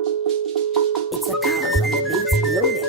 It's a cause on the beats loading.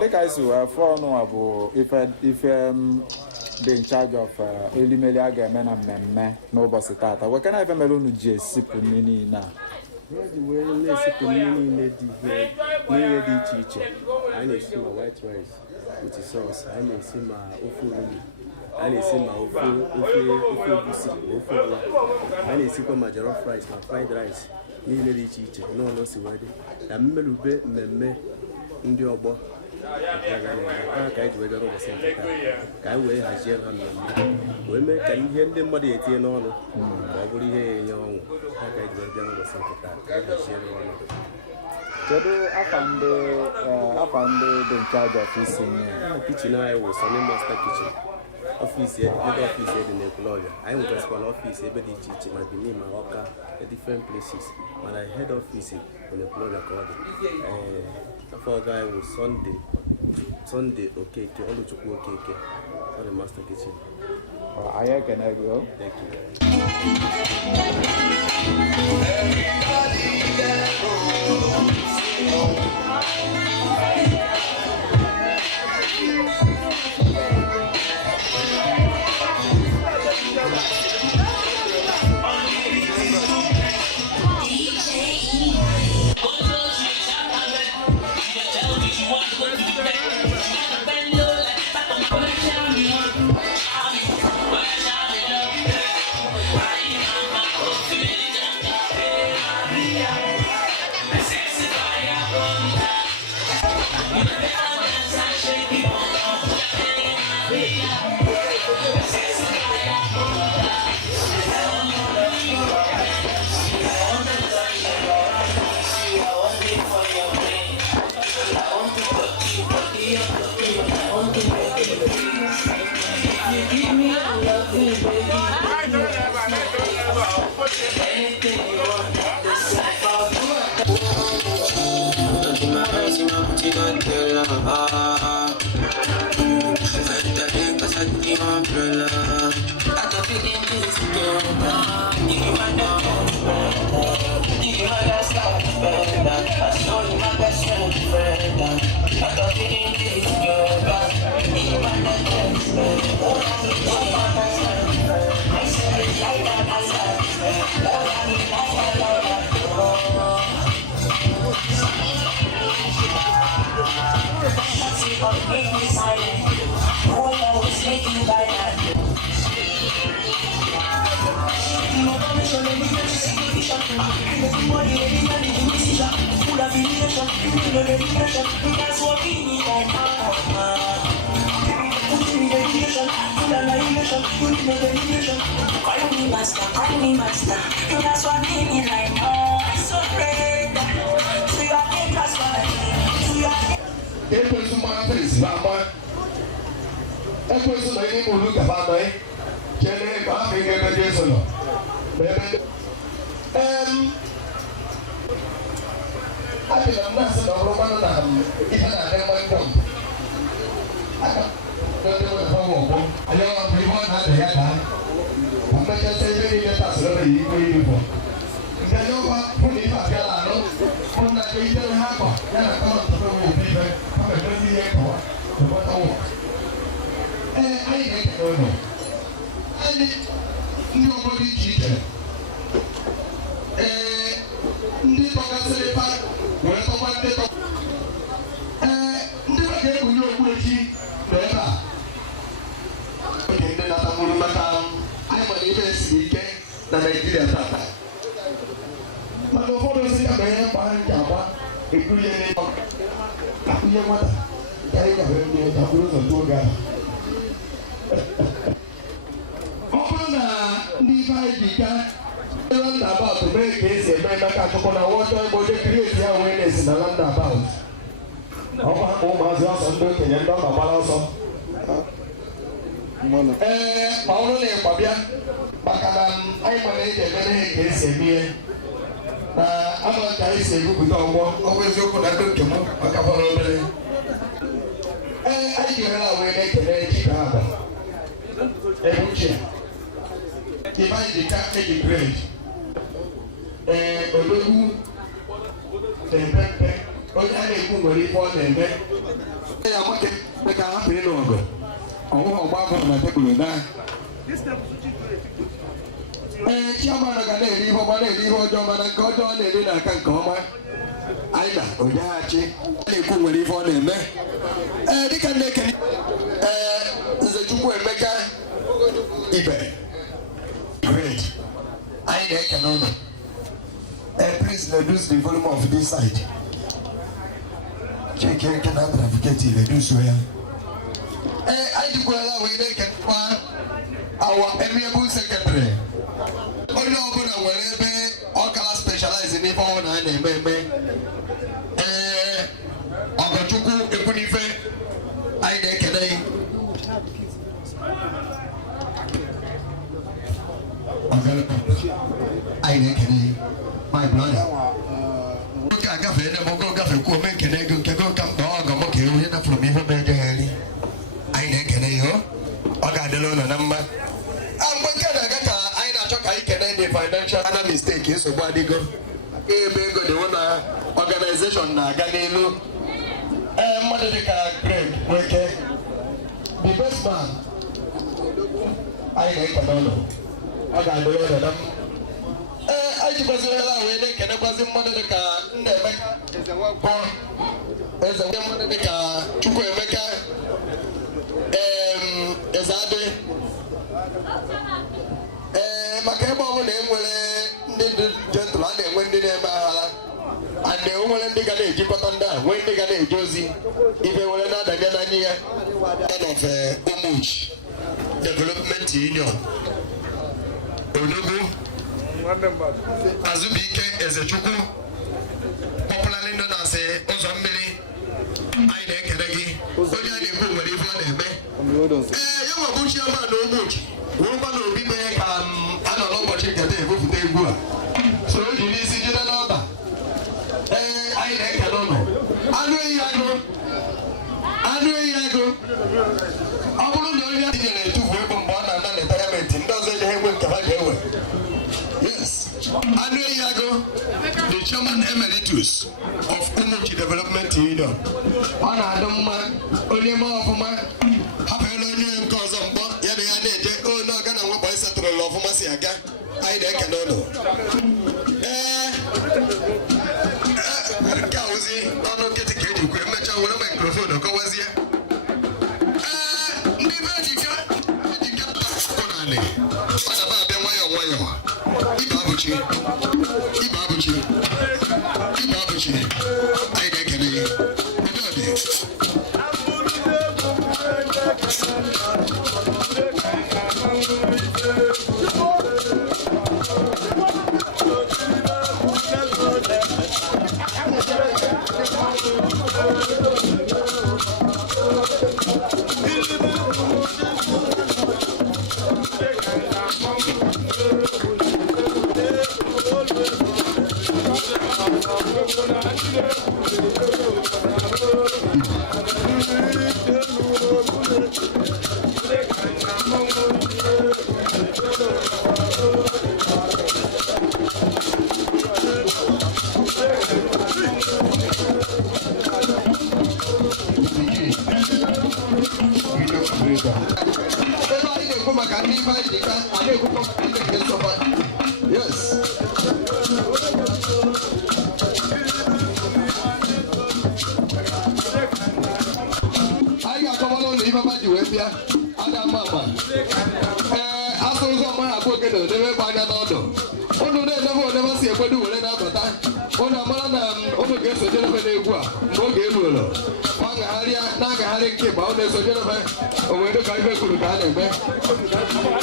The guys who are for no if be in charge of Elimelia Gamen and Memme, no Basitata. What can I have a melon Jesip Mini now? The way Lesip Mini near the teacher. I need see my white rice, which is sauce. I need see my Ofuri. I need see my Ofuri. I need see my jollof rice, my fried rice. Near the teacher. No, see where the Melube Memme in the OGBO. I will have here on women can hear them body at the honor. Probably young. I will general I found the charge of his kitchen. I was on the master kitchen office here, head office here in Ekwulobia. I was a small office, everybody teaching my name, my worker at different places. But I head office in Ekwulobia. I guy was Sunday, okay, to all the okay, for the master kitchen. I can I go? Thank you. ọ̀sẹ̀ yìí kó yé bọ̀. Ìgbẹ́jọ́ wa fún ìgbà bí a lọ fún náà èyí tẹ́lẹ̀ ha bà yàrá kọ́mọ̀ tó fẹ́ wọ òbí fẹ́ kọ́mọ̀ tó ní yẹ kọ́ ọ̀bọ̀ tó wọ̀. Ayé yẹn kẹ̀kẹ́ ọ̀nà ẹni ní ọmọ bí kì í tẹ̀. Ndị tọ́kasịrị pa wee tọ́kwa ndị tọ́. Ndị maka ebunye okwu echi nọ ebe a. Oge ndị na-atamuru maka anyị mana ebe esiri ike na Naịjirịa tata. Mana ụfọdụ si ka bụ ihe mkpa anyị ji agba ekwulie n'ịkọ. Akwụnye nwata nke anyị ga-abịa ndị ọzọ bụrụ ụzọ ndị oge ahụ. Ọ bụrụ na ndị ife anyị ji gaa roundabout mee ka esi eme maka akụkọ na wọta ebe oje krieti ya wee na-esi na roundabout. Ọ bụ hapụ ụmụazị ọsọ ndị okenye ndị ọma gbara ọsọ. Ma ọ bụrụ na ịkwa bịa maka na anyị ma na-eji emere ihe ka esi eme ihe na ama ka anyị si egwupụta ọgbọ ọgwụ eziokwu na ndị nke m maka fọrọ obere. Anyị ga-ere wee na-ekele echi ka ha bụ Ekwuchi Ifeanyijirika eji grade odogwu na-epepe onye a na-ekwu nwere ife ọ na-eme ya nwoke dịka hapụ ịnụ ọgụ ọnwụghị ọgba bụ na tebụl na chiamara ga na-eri ihe ọma na-eri ihe ọjọọ mana nke ọjọọ na-eri n'aka nke ọma anyị na onyeghachi a na-ekwu nwere ife ọ na-eme dịka na-ekele Nzechukwu Emeka Ibe great. I cannot know. Please reduce the volume of this side. Check here, can I advocate it? Reduce where? I do well away. They can find our amiable secretary. Oh no, but wherever all color specialize in it for one and maybe. Ogachuku Ekunife. I can. I can my brother. Look at Gaffey, and I'm going to go make an egg and go come dog or monkey from me from Benjamin. I can I got the loan number. I'm going to get I not I can end the financial mistake is a body go. The one organization Ganilo and Monica Greg, okay. The best man I can know. I got the loan. I just was away, and I was in Monica, as a work as a Monica, Chukwemeka, as I did. Macabo name will gentleman and when they and the woman they got a Jipatanda, when they got a Josie, if they were another Ganania, of Umuchi Development Union. Odogo Azubike Ezechukwu, popularly known as Ozambili, Aine Kenegi, Onyani Gu, where you want to be. You are Bushi about no Bush. Woman will be back, I don't know what you can do with the Gua. So you need to see the number. I don't know. Andre Yago. I will know to work on one and retirement. Doesn't have work. Yes. Andre Yago, the Chairman Emeritus of Umuchi Development Union. On Adama, Olema of my Happy cause of Bot Yabia, oh no, Gana, what by Central of Masiaga. I cannot know. Gauzy, I'm not getting you. Match out with a microphone, go was here. Ibabuchi, I Yes. I got come along the Ibama Juwebia, Ada Mama. After some I go get never find an order. Oh, no, never see a body will end up at that. Oh, no, man, only gets a gentleman, no game. Area, Naga Harry Kip, out there, so Jennifer, or where the guy could have done it.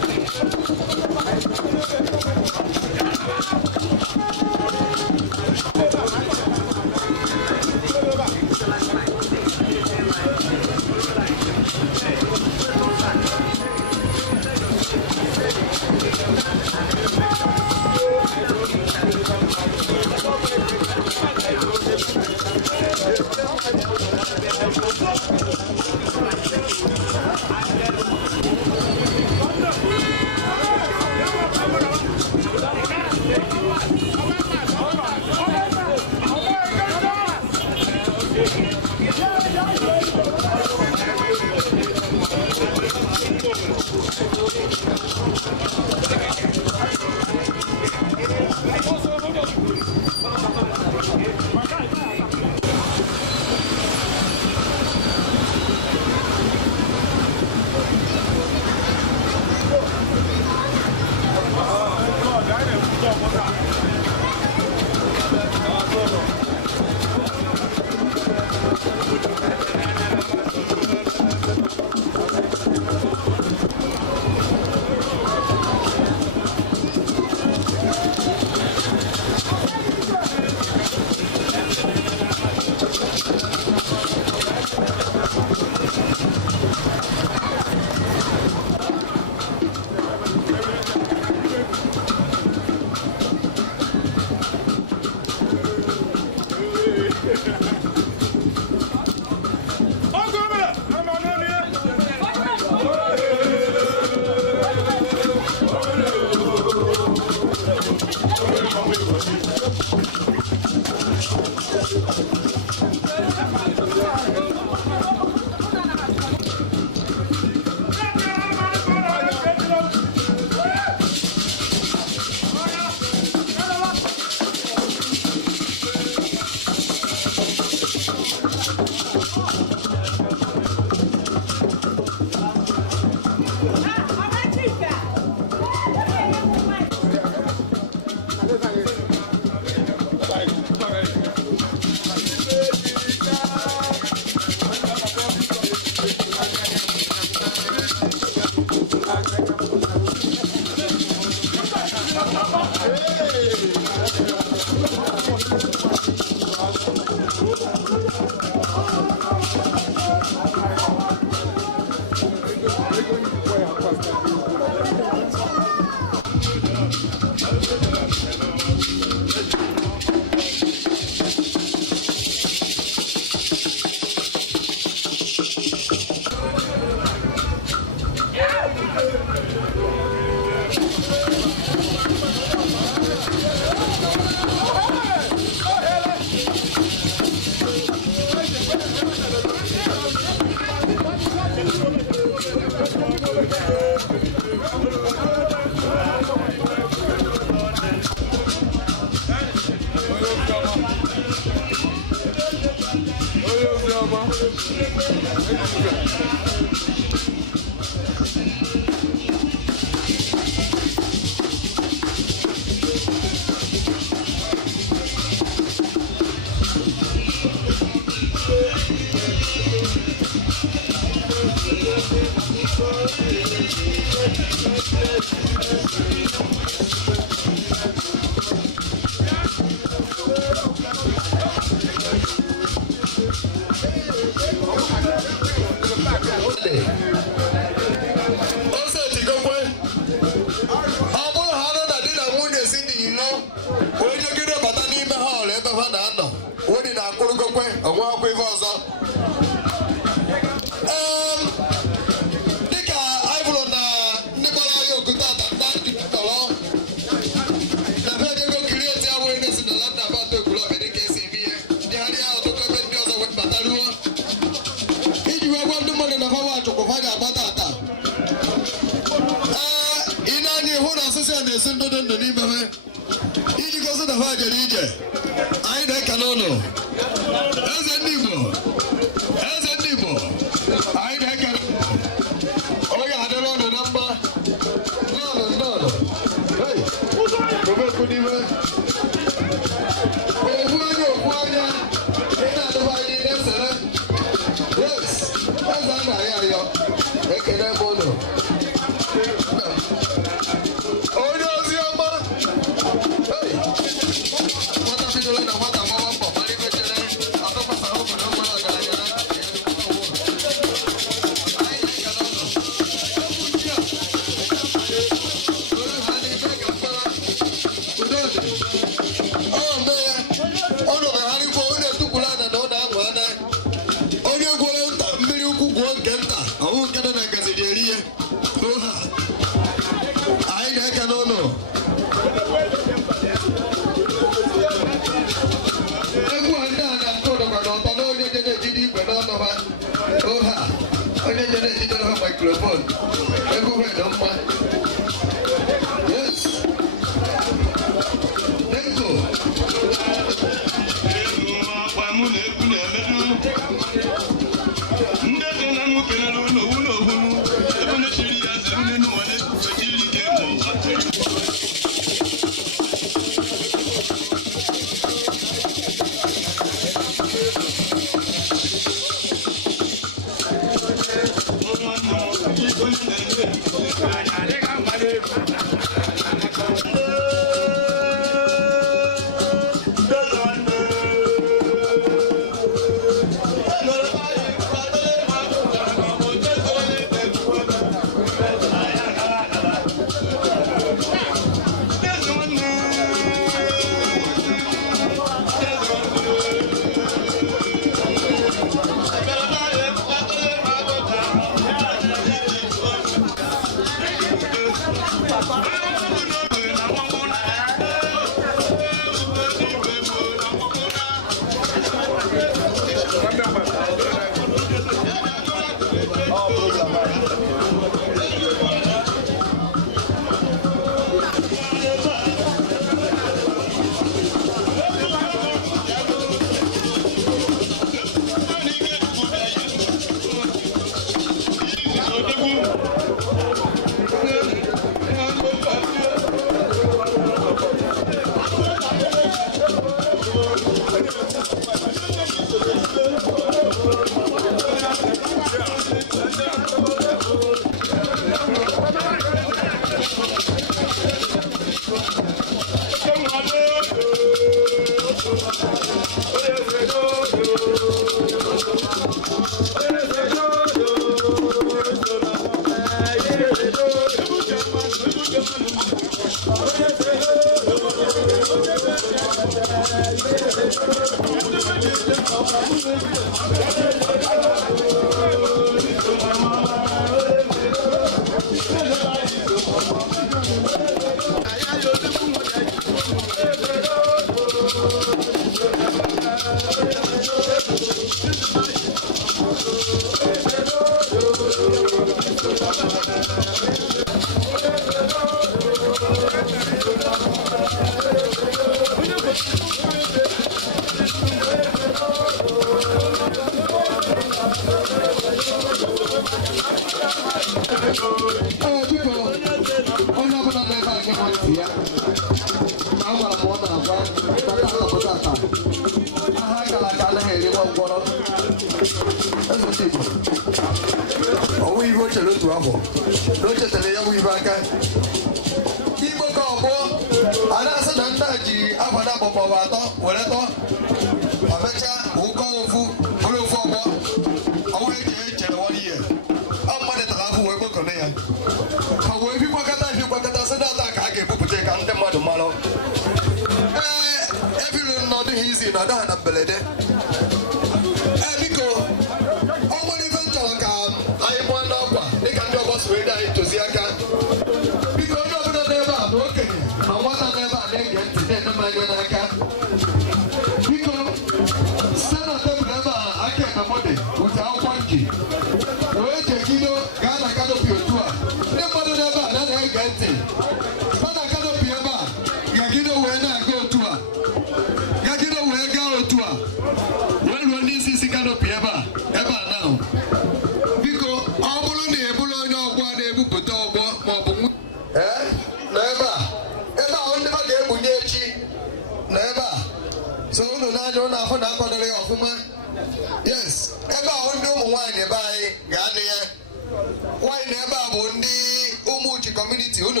Umuchi community, onye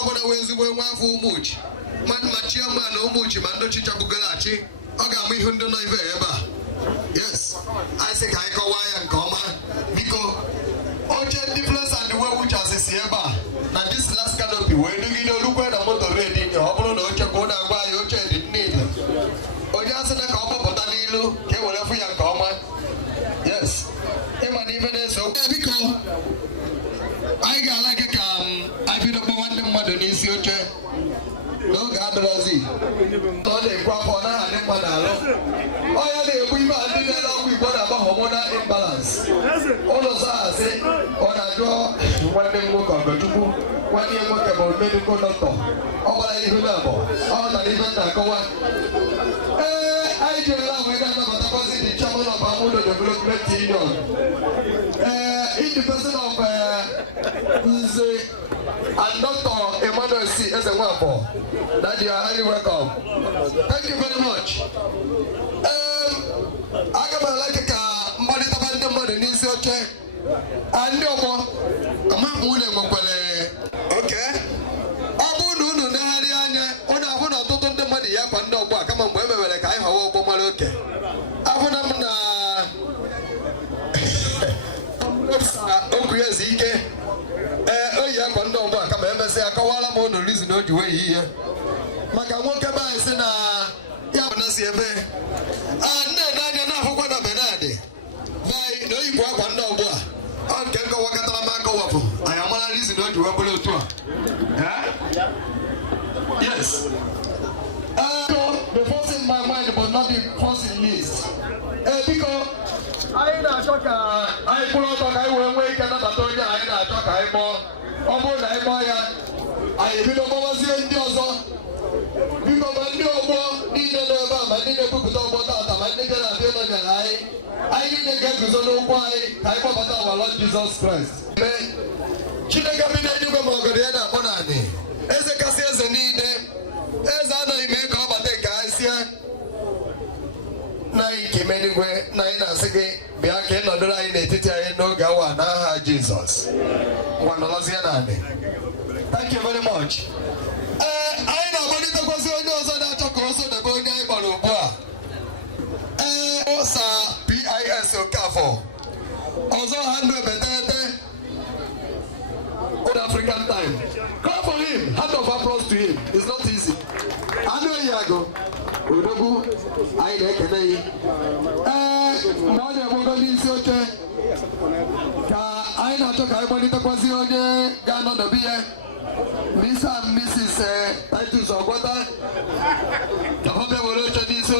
ọbụla wee ezigbo nwa afọ Umuchi, ma chairman Umuchi ma ndị ọchịchị Bugalachi, ọ ga-ama ihe ndị nọ ibe ebe a. Yes, I sị ka anyị kọwaa ya nke ọma. Biko, oche difference and the way which asịsị ebe a na this last canopy wee dugide olukwe na moto redi nye ọ bụrụ na oche ka ọ na-agba anyị oche dị niile. Onye asị na ka ọ gbapụta n'ilu ka e were fụ ya nke ọma. Yes, ịma na ife na-eso. Biko, anyị ga-ala gị ka anyị bido kpọwa ndị mmadụ n'isi oche n'oge adọrọzi ọ na-ekwu afọ n'aha ndị mmadụ alụ ọ ya na-egbu ime a ndị na-ele ọgwụ Igbo na-agba hormonal imbalance ụlọ sahasị ọ na-ajụ nwanne m nwoke Ọgọchukwu nwanne m nwoke bụ medical doctor ọ gbara ihu na abụọ ọ nara ihe na-akọwa anyị jirela wee ga-anabatakwazị the chairman of Amudo Development Union in the person of Nze and Dr. Emmanuel C. Ezenwafo, that you are highly welcome. Thank you very much. I got my like a money to find the money in this okay. And no more. I'm not moving okay. I'm going to Nahariana. On a one or two the money. I can't know what. Come on, wherever like I have a okay. I want to ya kwa ndo mba kama emese akawala mo no reason o jiwe yiye maka nwoke ba ise na ya na si ebe nne na anya na akwụkwọ na benade bai no yibo akwa ndo mba o nke ngo wakatara maka wapo aya mara reason o jiwe bole otu a yes the first in my mind but not the first in list because I na-achọ ka anyị bụrụ ọtọ ka anyị wee nwee ike nabata onye anyị na-achọ ka anyị kpọọ ọ bụrụ na anyị kpọọ ya anyị ebido gbawazie ndị ọzọ biko ma ndị ọgbọ niile nọ ebe a ma ndị na-ebupụta ọgbọ tata ma ndị bịara abịa nọnyere anyị niile ga-eguzo n'ụkwụ anyị ka anyị kpọbata our Lord Jesus Christ. Chineke bi n'eluigwe ma ọgọdọ ya na-akpọ naanị eze kasị eze niile eze anaghị mee ka ọ bata nke anyị sie na anyị nke menigwe na anyị na-asị gị bịa ka ị nọdụrụ anyị n'etiti anyị n'oge awa n'aha Jizọs ngwa nọrọzie naanị. Thank you very much. Anyị na-amalitekwasị onye ọzọ na-achọ ka o so debe onye anyị gbara ugbu a Osa PIS Okafọ ọzọ ha ndụ ebetete Old African time. Clap for him. Hand of applause to him. It's not easy. Chicago. Udogu, I like now they are going to say, I not talk about it. Gano the beer, Miss and Mrs. Titus of water. The Hope will look at this.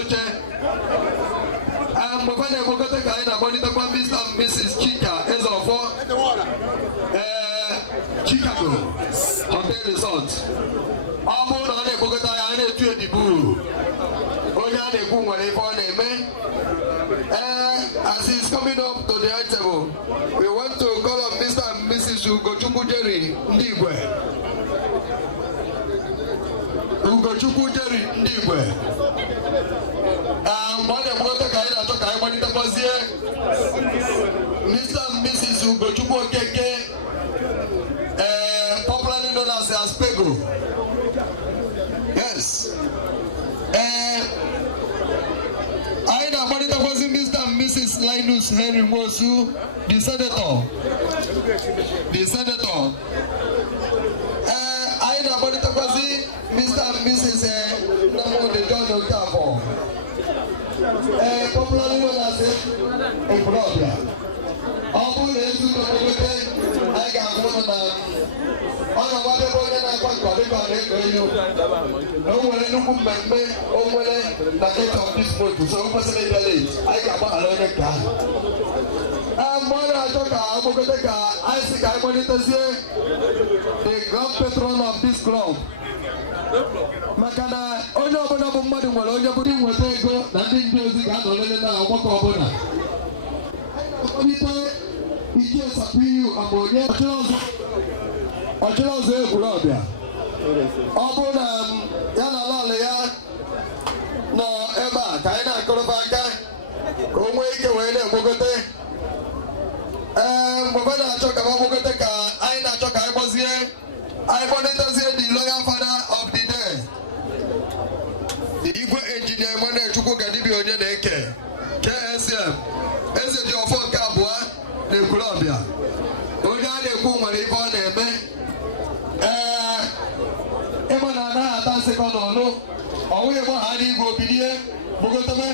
And Mofana will go to Gaina, Mr. and Mrs. Chica, as of Chicago Hotel Resort. Abo na ne Bogota ya ne tu edibu. Oya ne ku nwere ife ọ na-eme. As he's coming up to the high table, we want to call on Mr. and Mrs. Ugochukwu Jerry Ndigwe. Ugochukwu Jerry Ndigwe. Mwana Bogota ka ina to ka I want to Mr. and Mrs. Ugochukwu Okeke. Popularly known as Aspego. Yes. I know what it was Mr. and Mrs. Linus Henry Wosu, the senator. The senator. I know what it was Mr. and Mrs. Namo de John Octavo. Popularly known as Ekwulobia. I got one of them. I don't want to go in and no one look at me, oh, the of this boat, so I got a car. And when I talk about I think I wanted to say the grand patron of this club. Makana, only about money, while all your body will go, nothing music, and only now, what over. Yes, I feel ammonia. Ọchịrị ọzọ Ekwulobia. Ọ bụ na ya na ala ya nọ ebe a ka anyị na-akọrọba aka ka o nwee ike wee na-egbogote. Mgbe na-achọ ka gbogote ka anyị na-achọ ka anyị kpọlitezie the loyal father of the day. The Igwe engineer Chukwu Gadibia onye na-eke KSM eze ji ọfọ nke abụọ na Ekwulobia. Onye a na-ekwu nwere ife ọ na-eme. Emana na ata sekọnd ọnụ ọnwụ egbo ha n'igwe obilie gbogoteme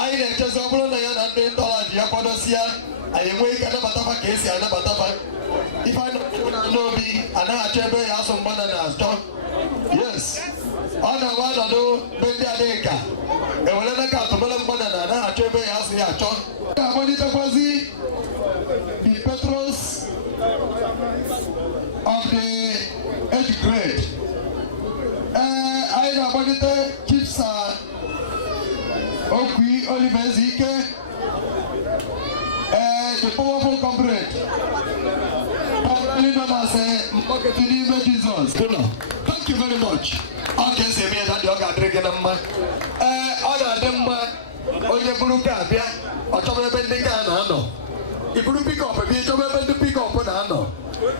anyị na-echezi ọ bụrụ na ya na ndị ntọala ji ya kwadosia anyị enwee ike anabatafa ka esi anabatafa ife anyị na n'obi anaghị achọ ebe ya asụ mgbana na-achọ. Yes, ọ na-enwe ọnọdụ be ndị adịghịka ewelena ka atụmele mgbana na anaghị achọ ebe ya asụ ya achọ. Ga-agbalitekwazi the patrons of the 8th grade. I know about the chiefs Okwi Oliver Zike, the powerful comrade, popularly known as Marketing Jesus. Thank you very much. Okay, say me that you are drinking them. All of them, Oye Buruka, or Tommy Bendika, if you pick up a bit of pick up on Anno.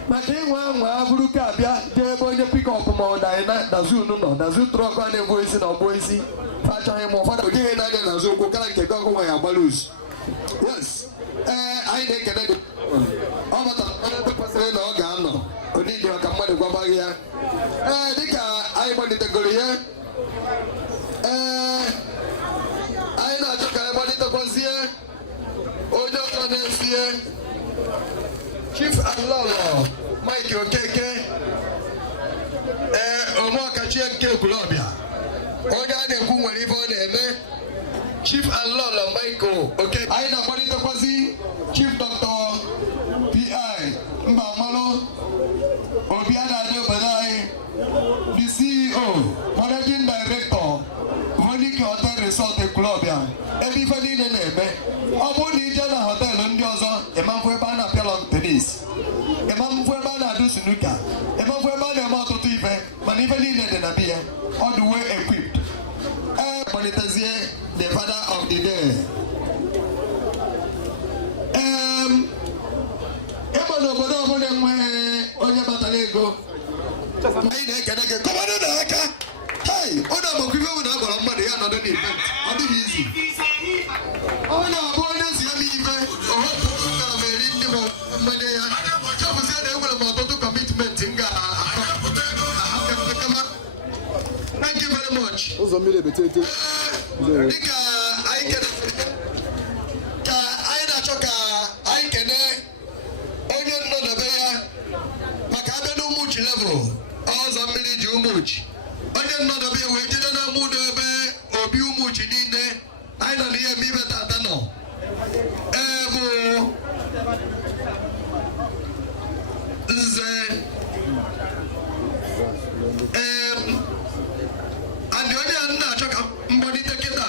Maki wa buruka bia de boye pick up mo daina dazu no dazu trok an voice na voice fa cha mo fa de na de dazu ko kala ke go ko ya balus. Yes, I dey kene o mata o pasere na o ga no oni de ka mo de gwa ba ya dika ai mo de tegoro ye ai na to ka mo de to konsie ojo to ne sie Chief Alolo Mike Okeke Omokachi nke Ekwulobia. Onye a na-ekwu nwere ife ọ na-eme. Chief Alolo Michael Okeke. Anyị na-akwalitekwazi Chief Dr. P.I. Mbamalo Obianade obodo anyị, the CEO, Managing Director, Vonique Hotel Resort Ekwulobia. Ebe ife niile na-eme. Ọ bụrụ na ije na họteelụ ndị ọzọ ịmafụ ebe a na-apịa long tennis, ịmafụ ebe a na-adụ snooker, ịmafụ ebe a na-eme ọtụtụ ife, mana ife niile dị na biya all the way equipped. Kpọlitezie the father of the day. Ịma n'obodo ọbụla enweghị onye batara ego, anyị na-ekene gị kọmando na aka. Hey, ọ na-amakwa ife bụ na a gwara mmadụ ya nọdụ n'event, ọ dịghị izi. Ọ na-abụ onye si eme ife ọhụrụ gara m eri ndị m mmanye ya chọpụzie na enwere m ọtụtụ kọmitmenti m ga-ahapụ. Thank you very much. very much. Ụzọ mmiri ebetete. Dịka anyị na-achọ ka anyị kene onye nọ na be ya maka abịa na Umuchi level ọzọ mmiri ji Umuchi. Onye nọ na be ya wee jide na mụdụ ebe obi Umuchi niile anyị nọ n'ihe eme ibe tata nọ. Bụ Nze and the only na-achọ ka mgbalite kịta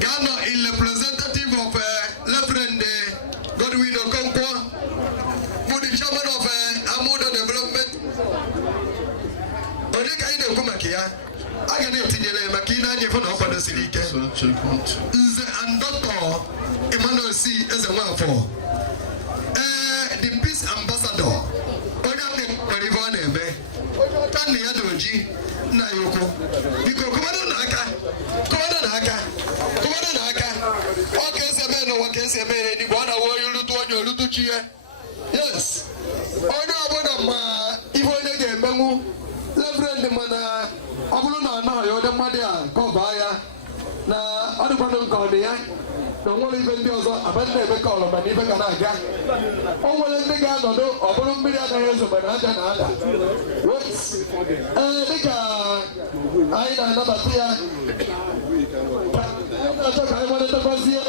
ga-anọ in representative of Reverend Godwin Okonkwo, who the chairman of Amudo Development. Onye ka anyị na-ekwu maka ya a ga na-etinyere maka ị na-anya efu na ọ kwadosiri ike. Nze and Dr. Emmanuel C. Ezenwafọ, the peace ambassador, onye a na-ekwere ife ọ na-eme tanna ya doji nna ya ukwu biko kụbado n'aka ọ ka esi eme n'ụwa ka esi eme n'eluigwe ọ na-awa onye olutu onye olutuchi ya. Yes, onye ọbụla ma ife onye ga-emenwu Reverend mana ọ bụrụ na ọ naghị onye mmadụ a ka ọ baa ya na ọ dịkwanụ nke ọ dị ya na onwere ibe ndị ọzọ abadị na-ebe ka ọlụ mana ibe ga na-aga. O nwere ndị ga-anọdụ ọ bụrụ mmiri anaghị ezo mana aja na-ada. Dịka anyị na-anabata ya na-achọ ka anyị malitekwazie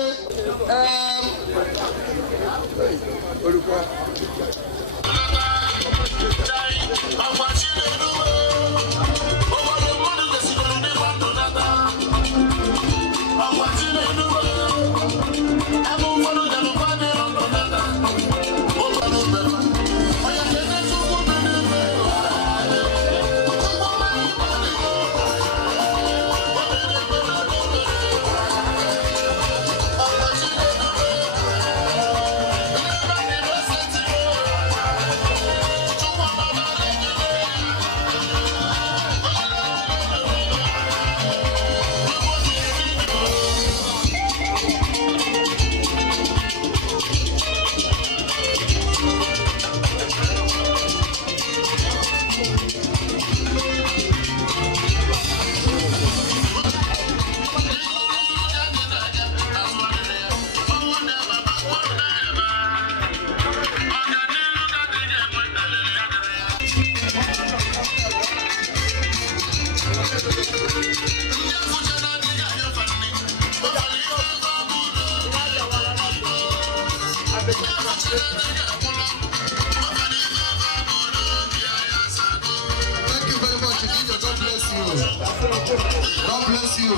God bless you.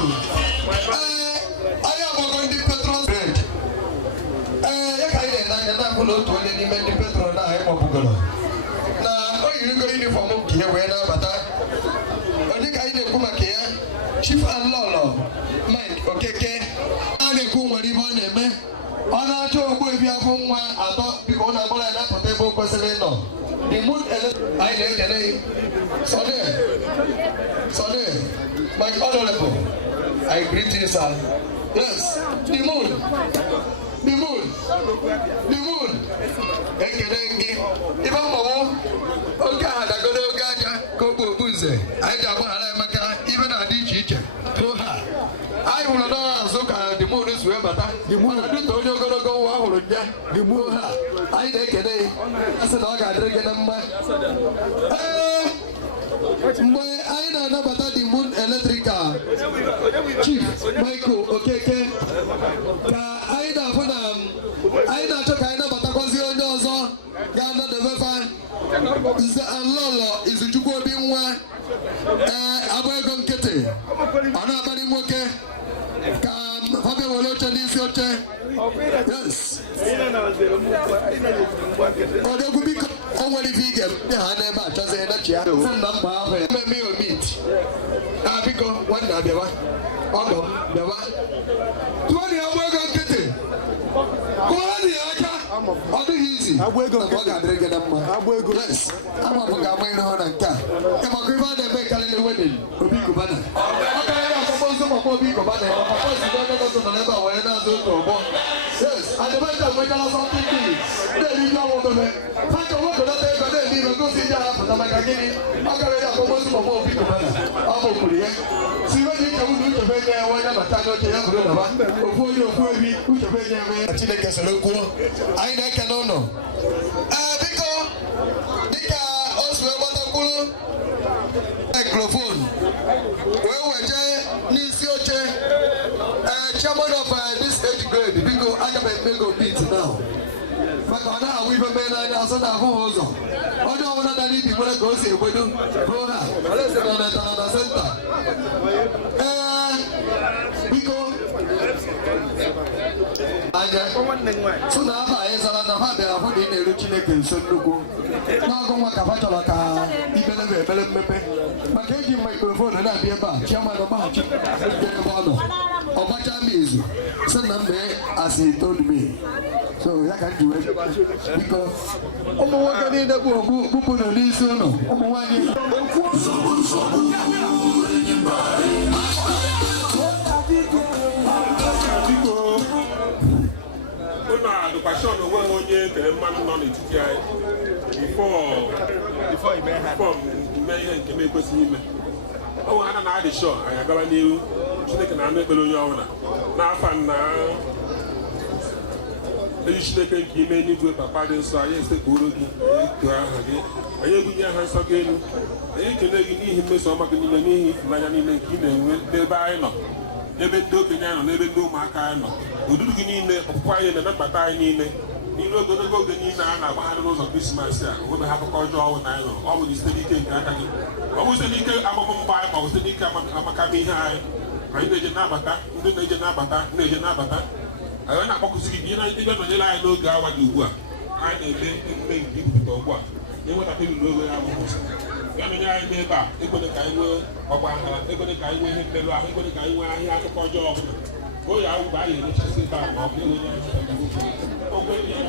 I am going to petrol bread. I follow to any men in petrol. I am a bugalo. Now, you go uniform here where now, but I think I need to come here. Chief and Lolo, Mike, okay, and a cool one, even on our show, if you have one, I thought because I'm going to table person. The moon, I know the name. Sunday, my honorable, I greet you, sir. Yes, the moon. Enke, if I'm okay, I go to Gaja, Kobo Bunze. I don't want even a ditch. I will not look at the moon is well, but the moon, I don't know you're going to go out. The moon, I take a day. I said, I drink a number. I know about the moon electrical. Chief Michael, okay. I know to kind of Batakozio, Ghana the Wefa, Lolo is the Jugo being one. Abagon Kitty, Anabani Moke, Fabio Wolocha Nisiote. Yes. Only vegan, I never just say that you have meat. Because one day, the one 20 hours on kitty. What easy. I will go and drink it. I will go. Yes, I'm a book. I'm going on and car. If I give out the make a little wedding, will be good. Okay, I'm supposed to be good. Yes, and the event of regular something things. They leave your woman. Find a work that they leave and go see their for the Magagini. I got it up almost for more people. I'm okay. See when you come to the venue, when I'm a time to have a one, before you go, which of venue, I think it's a local. I don't know. Because Nika also want to pull microphone. Well, Nisioche, chairman of this age grade, because I can make a beat now. But now we've been made a son of Hozo. Although one of the people that goes here, we do. Brother, let's go to the center. Because so now I is a lot of put in a rich so look. Now go like a battle, even a microphone and I'll be about chairman of March. Or what time is as he told me. So I can do it because I'm working in the book who put a list on. I'm working. The passion of one year, the man on it before he may can make us him. Oh, I don't know the show. I got a new chicken and make now. Now, you should take him any to a papa, so I used to go to again. I have again. You can need him so much in the knee, Miami, and they buy no. Never do piano, never do my kind. We do in the quiet and not batting in it. You know, go to go to Nina and 100 rows of Christmas. We have a culture all the time. Always the weekend. Always the weekend. I'm a buy, I was the weekend. I'm a coming high. I did a nabata, the major nabata, major nabata. I went up to see you know, even when you lie, no guy what you were. I didn't make people to what. They want to people know where I was. I mean, I never, they're going to carry away, or they're going to carry away him, they're going to carry away, I have to call job. Oh, yeah, I will buy it, just sit down, or you will not. Oh, when you have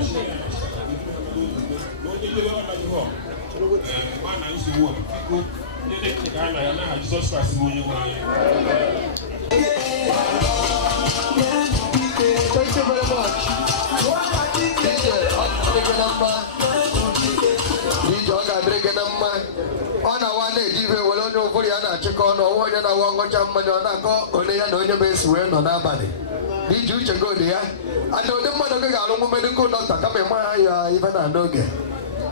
man, I used to work. People, they take the guy, and I just pass when you want. Thank you very much. On a 1 day, you will only for the other check on or one and I want to go only an onion base when on our body. Did you go there? I know the mother got a medical doctor coming my even I don't get.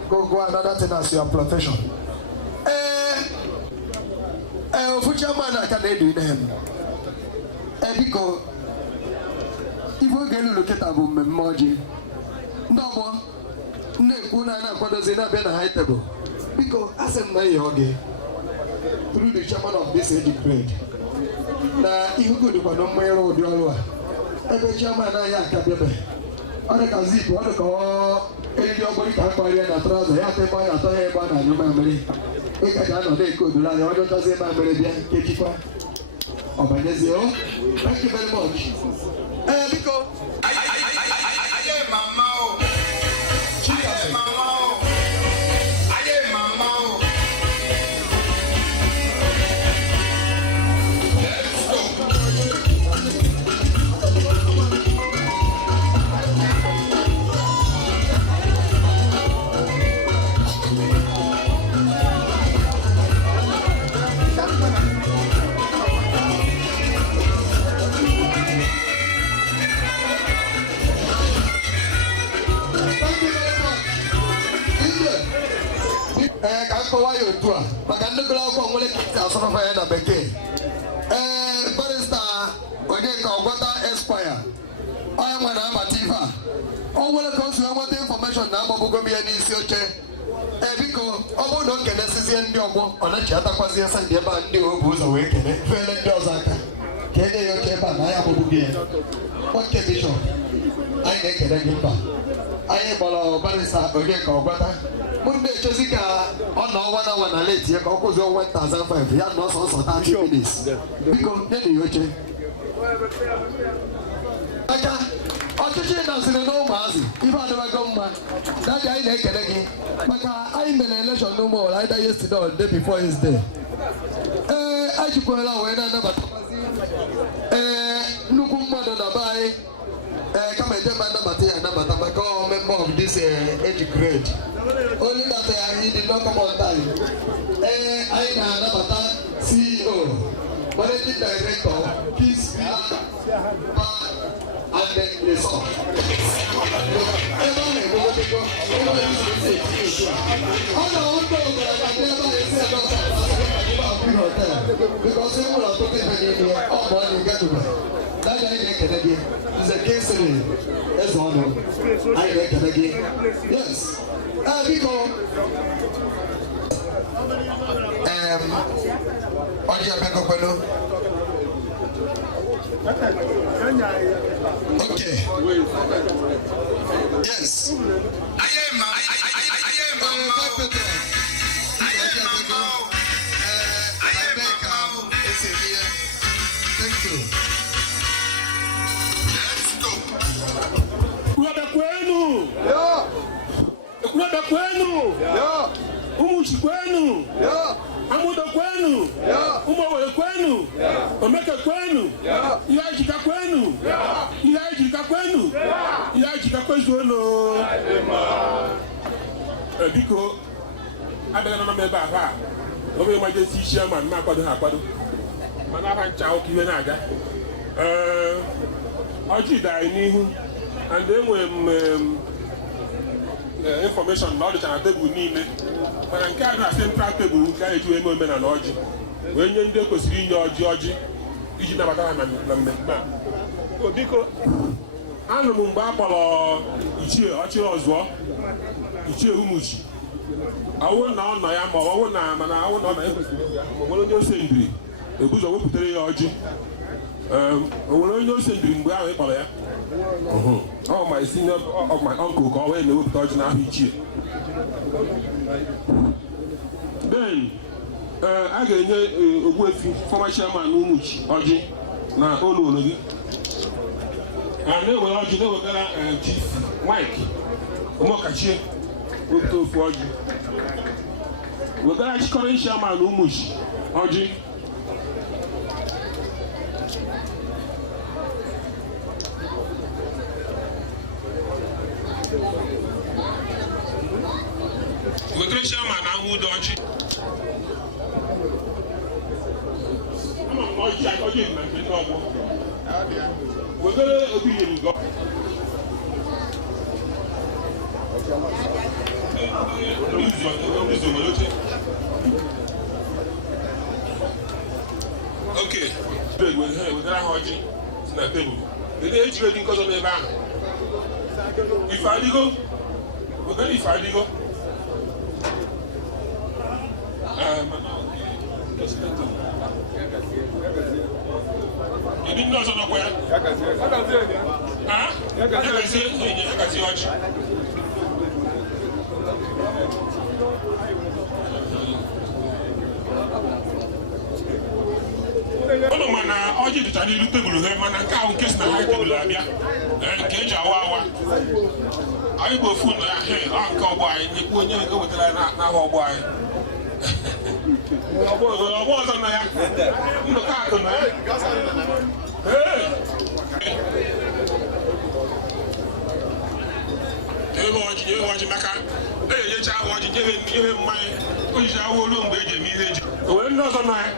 Go another thing as your profession. Future man, I can do them. Because if we get look at our memory, no more. Nekuna na kwado zina be na high table because as am na yoge through the chairman of this age grade na ihugo de kwado mmero odi olu a ebe chairman na ya ka bebe ore ka zip ore ko eri ogbori ka pari na trouser ya te ba ya to he ba na nyuma mere e ka ja no de ko do la yo do to se ma mere bia kekikwa obanyezi o. Thank you very much. Because I am mama. Why you do? But I look like one will keep us on fire and a begin. Barista, when they call water expire. I am when I'm a Tifa. Oh, when it comes to what information now, Bogo be an easy chair. Because I don't get necessary and your on a chat was yes and the band new who's awakening. Failing does that. Can you check on I am Bogo? What can be shown? I make it a good one. I am a barista again called water. Monday, Jessica, on 1 hour late, you can go 1,500. You have no source of 30 minutes. Because then you check. I can't. I'll just say that's in the no massy. If I never come back, that guy ain't again. But I'm in an election no more, either yesterday or the day before his day. I should put out when I never. Look, mother, buy. Come and member of this age grade. Only that he did not come on time. I am CEO, Managing Director, Peace and then the song. Because we will not talk about that guy Canadian is a case as one. I Canadian. Yes. Because okay. Yes. I am. Thank you. Let's go. Ekwulobia kwenu. Umuchi kwenu. Amudo kwenu. Umowere kwenu. Omeke kwenu. Ifeanyijirika kwenu. Ifeanyijirika kwenu. Ifeanyijirika kwezuono. Biko abịala na ebe a obe emergency chairman ma akwado ha akwado mana aba ncha oke ihe na-aga ọjị dị n'ihu and enwere m information na ọ dịcha na tebụl niile mana nke a na central tebụl nke a eji eme omenala ọjị wee nye ndị kwesịrị inye ọjị iji nabata ha na mmemme a. Biko anụrụ m mgbe a kpọrọ ichie ọchị ọzụọ ichie Umuchi awụ na ọ nọ ya ma ọ na mana awụ na ọ na ekwesịrị ya ma nwere onye ose ndiri ebuzo wepụtara ya ọjị o nwere onye ose ndiri mgbe ahụ ị kpọrọ ya ọ ma isi of my uncle ka ọ wee na-ewepụta ọjị n'ahụ ichie. Then a ga-enye Ogbuefi former chairman Umuchi ọjị na ụlọ gị a na-ewere ọjị na-ewegara Chief Mike Omokachie wepụta ofu ọjị wegara chịkọrọ chairman Umuchi ọjị wegara chairman ahụ ụdọ ọjị ọjị dị na nke ndị ọgbọ wegara Ekwulobia okay, wegara ha ọjị si na tebụl ndị ejiri dị nkọzọ n'ebe ahụ ife adịgo wegara ife adịgo ndị ndị ọzọ nọkwa ya agazie ọjị ụlọ mana ọjị dịcha n'ilu tebụl ha mana nke ahụ nke si na ha tebụl abịa nke eji awa anyị bụ ofu na ya nke ọgbọ anyị nyekwu onye nke wetara ya n'ahụ ọgbọ anyị ọgbọ ọzọ na ya ndụka akụ na ya ebe ọjị maka na-enyecha ahụ ọjị nyebe mmanya ojiji ahụ ruo mgbe eji eme ihe eji o were ndị ọzọ na ya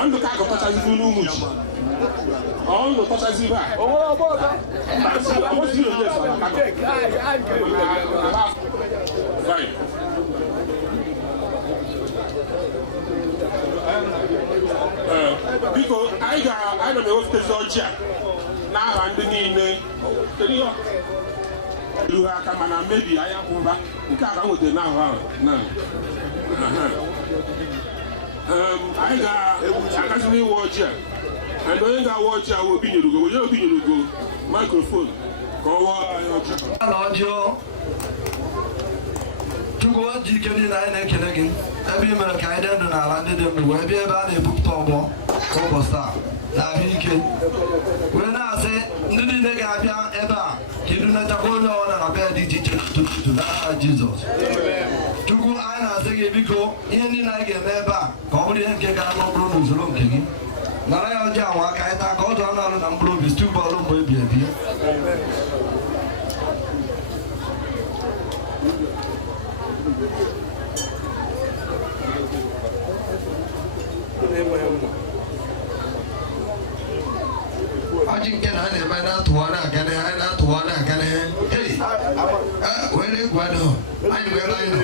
ọndụ ka akụ tọchazibu n'Umuchi ọndụ tọchazibu a biko anyị na ewepụtazi ọjị a n'aha ndị niile elu ha aka mana mebi anya kwụba nke a ka m wetara n'ahụ ahụ anyị ga-agazi n'iwe ọjị a and onye ga-awa ọjị a Obi nyere ugo microphone ka ọ waa anyị ọjị Chukwu ọjị ike niile anyị na-ekele gị ebe ị mere ka anyị dị ndụ n'ala ndị dị ndụ wee bịa ebe a na-ebupụta ọgbọ ụbọchị taa na ahụike wee na-asị ndị niile ga-abịa ebe a ka idunachakwa onye ọbụla na bịa dị iche iche n'ụtụtụ n'aha Jizọs. Chukwu anyị na-asị gị biko ihe niile anyị ga-eme ebe a ka ọ bụrụ ihe nke gara n'okpuru n'usoro nke gị nara ya ndị awa aka anyị taa ka ọ dụ ọnụ ọnụ na mkpụrụ obi stu bọọlụ mgbe ebi ebi. Ọjị nke na a na-eme na-atụwa na-aga n'ihe na-atụwa na-aga n'ihe were egwu adịghị anyị wee ebe anyị nọ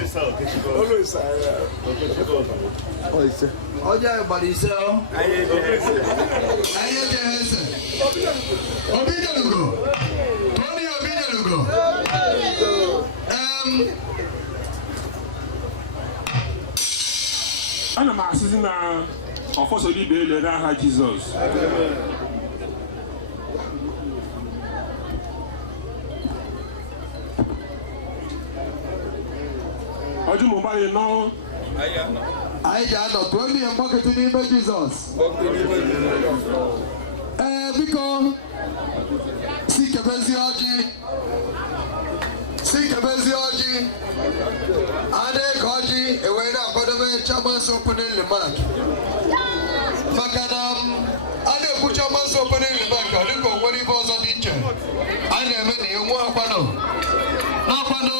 ọjị anyị gbara ise anyị ejeghị ese obi nyelugo Tony obi nyelugo ana m asịzi na ọfọsọ ibe ele n'aha Jizọs. ọjọ́ mo bá yẹn náà. Anyị ga-anọ tụọ ndị ya mgbakọta n'ime Jizọs. Biko si kebezi ọjị ada ka ọjị ewee na-akwadobe Chairman's Opening Remark maka na a na-ekwu Chairman's Opening Remark ọ dịka o nwere ibe ọzọ dị iche a na-eme na enwe akwado n'akwado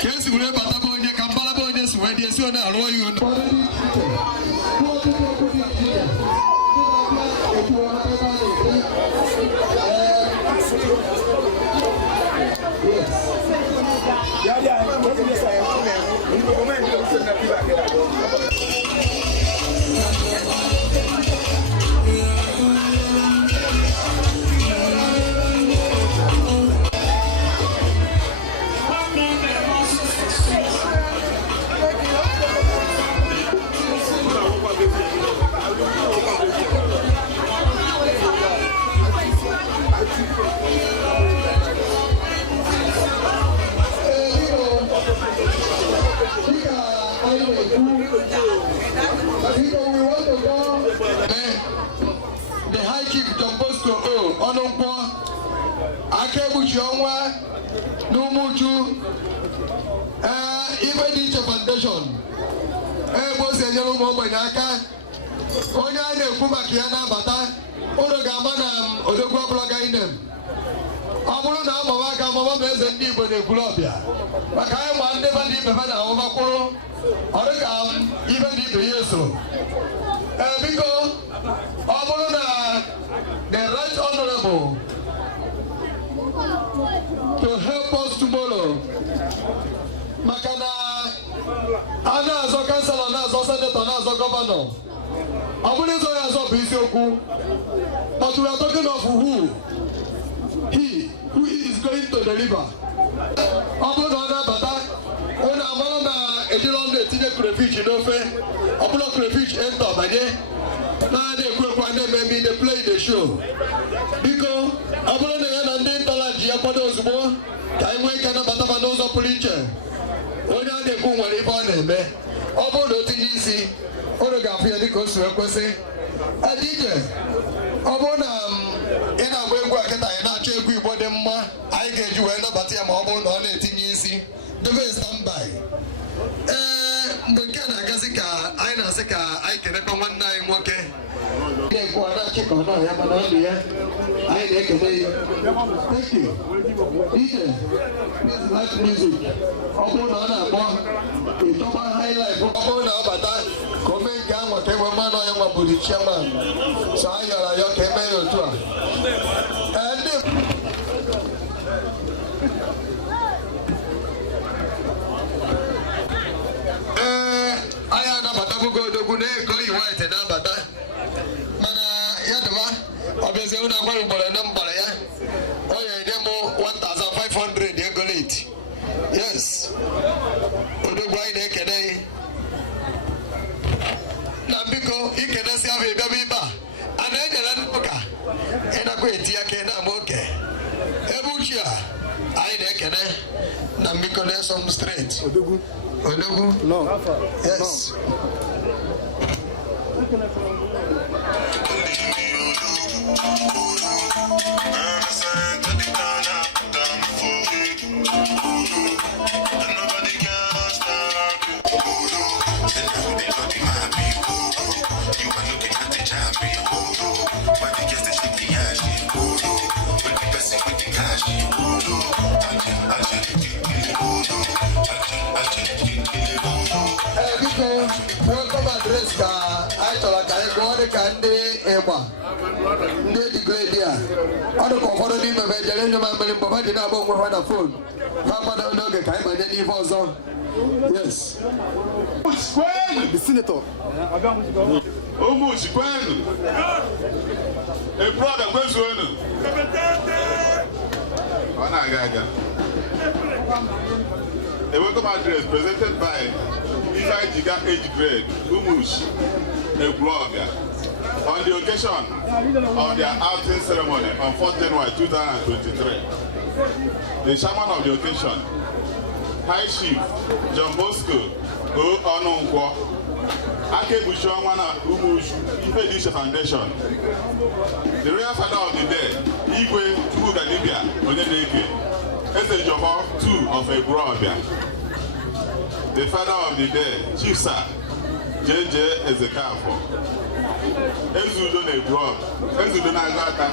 ka esi were bataba onye ka mbalaba onye si wee dị esi ọ na-arụ oyi ụlọ Akegbuchi ọnwa n'Umuchi ife dị iche foundation ebe o si enyere ụmụ ogbenye aka onye a na-ekwu maka ya na-abata ụlọ ga-ama na odogwu ọbụla gainem ọ bụrụ na amama aka amama ma eze ndị Igbo na-Ekwulobia maka anyị ma ndị be ndị ibe ha na-ahụbakwụrụ ọrụ ka ibe dị ibe ya eso biko ọ bụrụ na the right honorable to help us tomorrow maka na a na-azọ kansela na-azọ senetọ na-azọ gọvanọ ọ bụrụ ịzọ ya azọ bụ isiokwu but we are talking of who is going to deliver ọ bụrụ na ọ na-abata ụnụ amara na ejiri ọnụ etinye crayfish n'ofe ọ bụla crayfish enta ọbanye na-ekwu ekwu na-eme ime play the show biko ọ bụrụ na ya na ndị ntọala ji ya kwado ozugbo ka anyị nwee ike nabataba n'ụzọ pụrụ iche onye a na-ekwu nwere ibe ọ na-eme ọ bụrụ na o tinye isi ụnụ ga-afụ ya dịka o si ekwesị adije ọ bụrụ na ị na-agba egwu a kịta anyị na-achọ egwu Igbo dị mma anyị ga-eji wee nabata ya ma ọ bụrụ na ọ na-etinye isi debe standby mgbe nke a na-agazi ka anyị na-asị ka anyị kelekwa nwanne anyị nwoke na-ekwu na-achị ka ọ nọ ya mana ọ dị ya anyị na-ekele ya thank you DJ please like music ọ bụrụ na ọ na-akpọ ịtọba highlight ọ bụrụ na ọ bata ka o mee nke anwa ka enwe mmanụ ọnya nwaburu chairman so anyị yọrọ ayọ ka eme ya otu a ndị anyị anabatabugo odogwu na-ego yi white na-abata mana ya dịba ọ bịazie ụlọ akwara ugboro na mgbara ya ọ ya enye m 1500 ego late yes odogwu anyị na-ekene na biko ikenesi ahụ ịbịaba ibe a na-enyere ndị ụka ịnakwa eti aka ị na-ama oke ebe uchi a anyị na-ekene na mbiko na-eso m straight odogwu no yes You are looking at the champion. ndị ịgba ndị Ekwulobia ọ dị ka ụfọdụ n'ime ebe jere nye ma mmiri mgbe ha ji na-agba onwe ha na fon ha gbado n'oge ka anyị banye n'ife ọzọ. Yes. The senator. Umuchi kwenu. A brother kwenu. Gaga. A welcome address presented by Ifeanyijirika age grade Umuchi Ekwulobia on the occasion of their outing ceremony on 4th January 2023. The chairman of the occasion, High Chief John Bosco O Onunkwo, Akebushomana Umuchi Ifeanyijirika Foundation, the royal father of the dead, Igwe Tuganibia Onyeneke, Ezejobo II of Ekwulobia, the father of the dead, Chief Sir J.J. Ezekafo, Ezudo Ekwulobia, Ezudo Nagata,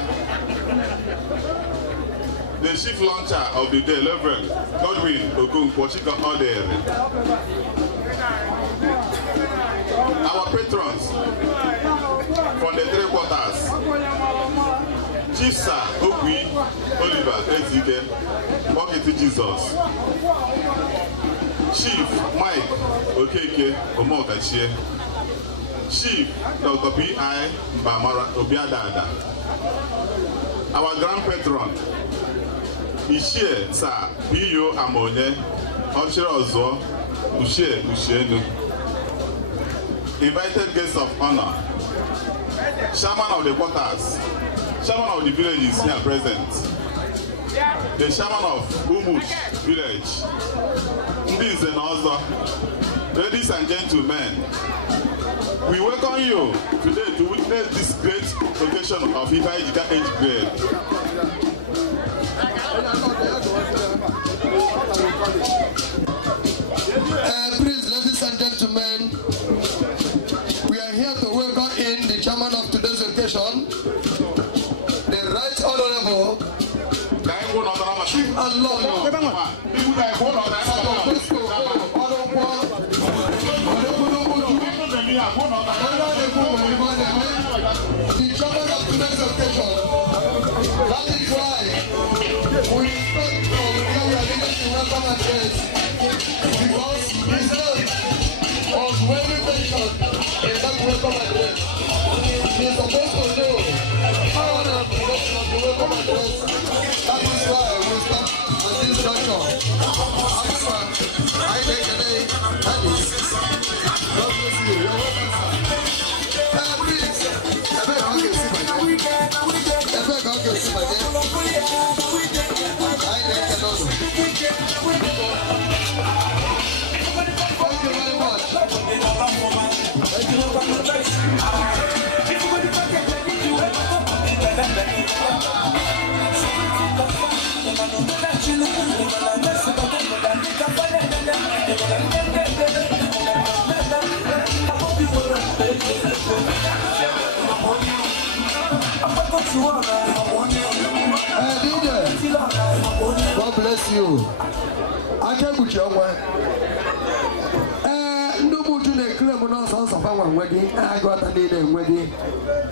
the chief launcher of the day, Reverend Godwin Okonkwo Chika Odere, our patrons from the 3 quarters, Chief Sir Okwi Oliver Ezike, Bokiti Jesus, Chief Mike Okeke Omokachie, Chief Dr. P.I. Bamara Obiadada, our grand patron, Ishie Sir P.U. Amonye, Ochire Ozo, Ushie Ushienu, invited guests of honor, Chairman of the quarters, Chairman of the villages here present, the Chairman of Umuchi village, Ndize and Ozo, ladies and gentlemen, we welcome you today to witness this great occasion of Ifeanyijirika age grade. Please, ladies and gentlemen, we are here to welcome in the chairman of today's occasion, the Right Honorable Chief and Lord the chairman of today's occasion. That is why we start from here. We are going to welcome address because his name was very mentioned in that welcome address. He is supposed to know how the presentation of the welcome address. That is why we start at this junction. However, I take a day. That is. God bless you. You're welcome, sir. Please, I beg how can see my name. I beg how can see my name. I take another. Thank you very much. Thank you very God bless you. I can't put your way. No more to the club on us of our wedding. I got a day wedding.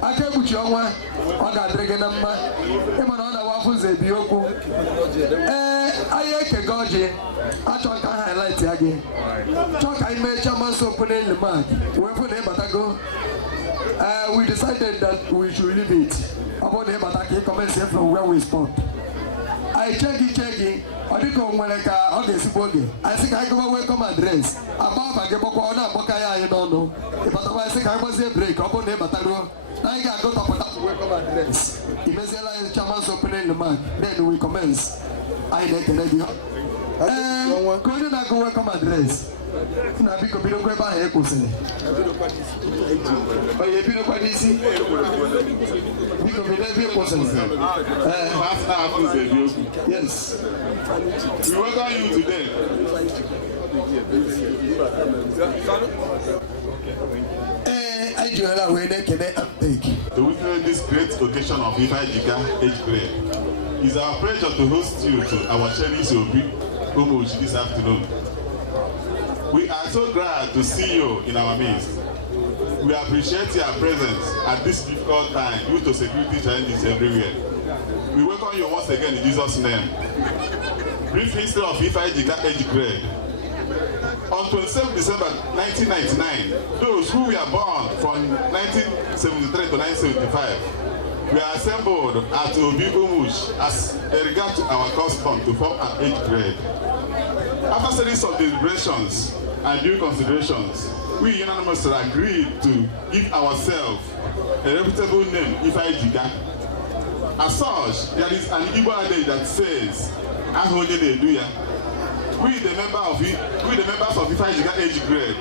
I can't put your way. I got drinking a man. I'm another waffles a bioko. I can go. I talk I highlight again. Talk I made Chairman open in the mark. Where for them but I go. We decided that we should leave it. About them attacking comments here from where we spot. I check it. I didn't come when I got I think I go welcome address. Above I get Bokaya, you don't know. If I think I was a break upon them, but I go. I got to welcome address. Immediately, Chairman's opening the mark. Then we commence. I let you. Couldn't I go welcome address? Na biko bino kwa ba he kusene. Oye bino kwa nisi. Biko bino kusene. Yes. We welcome you today. I do allow we can uptake. To witness this great occasion of Ifeanyijirika age grade, it's our pleasure to host you to our cherished Umuchi this afternoon. We are so glad to see you in our midst. we appreciate your presence at this difficult time due to security challenges everywhere. We welcome you once again in Jesus' name. Brief history of Ifeanyijirika age grade. On 27 December 1999, those who were born from 1973 to 1975 were assembled at Umuchi as a regard to our custom to form an age grade. After a series of deliberations and due considerations, we unanimously agreed to give ourselves a reputable name, Ifeanyijirika. As such, there is an Igbo adage that says, "Ahoje de do ya." We the members of Ifeanyijirika age grade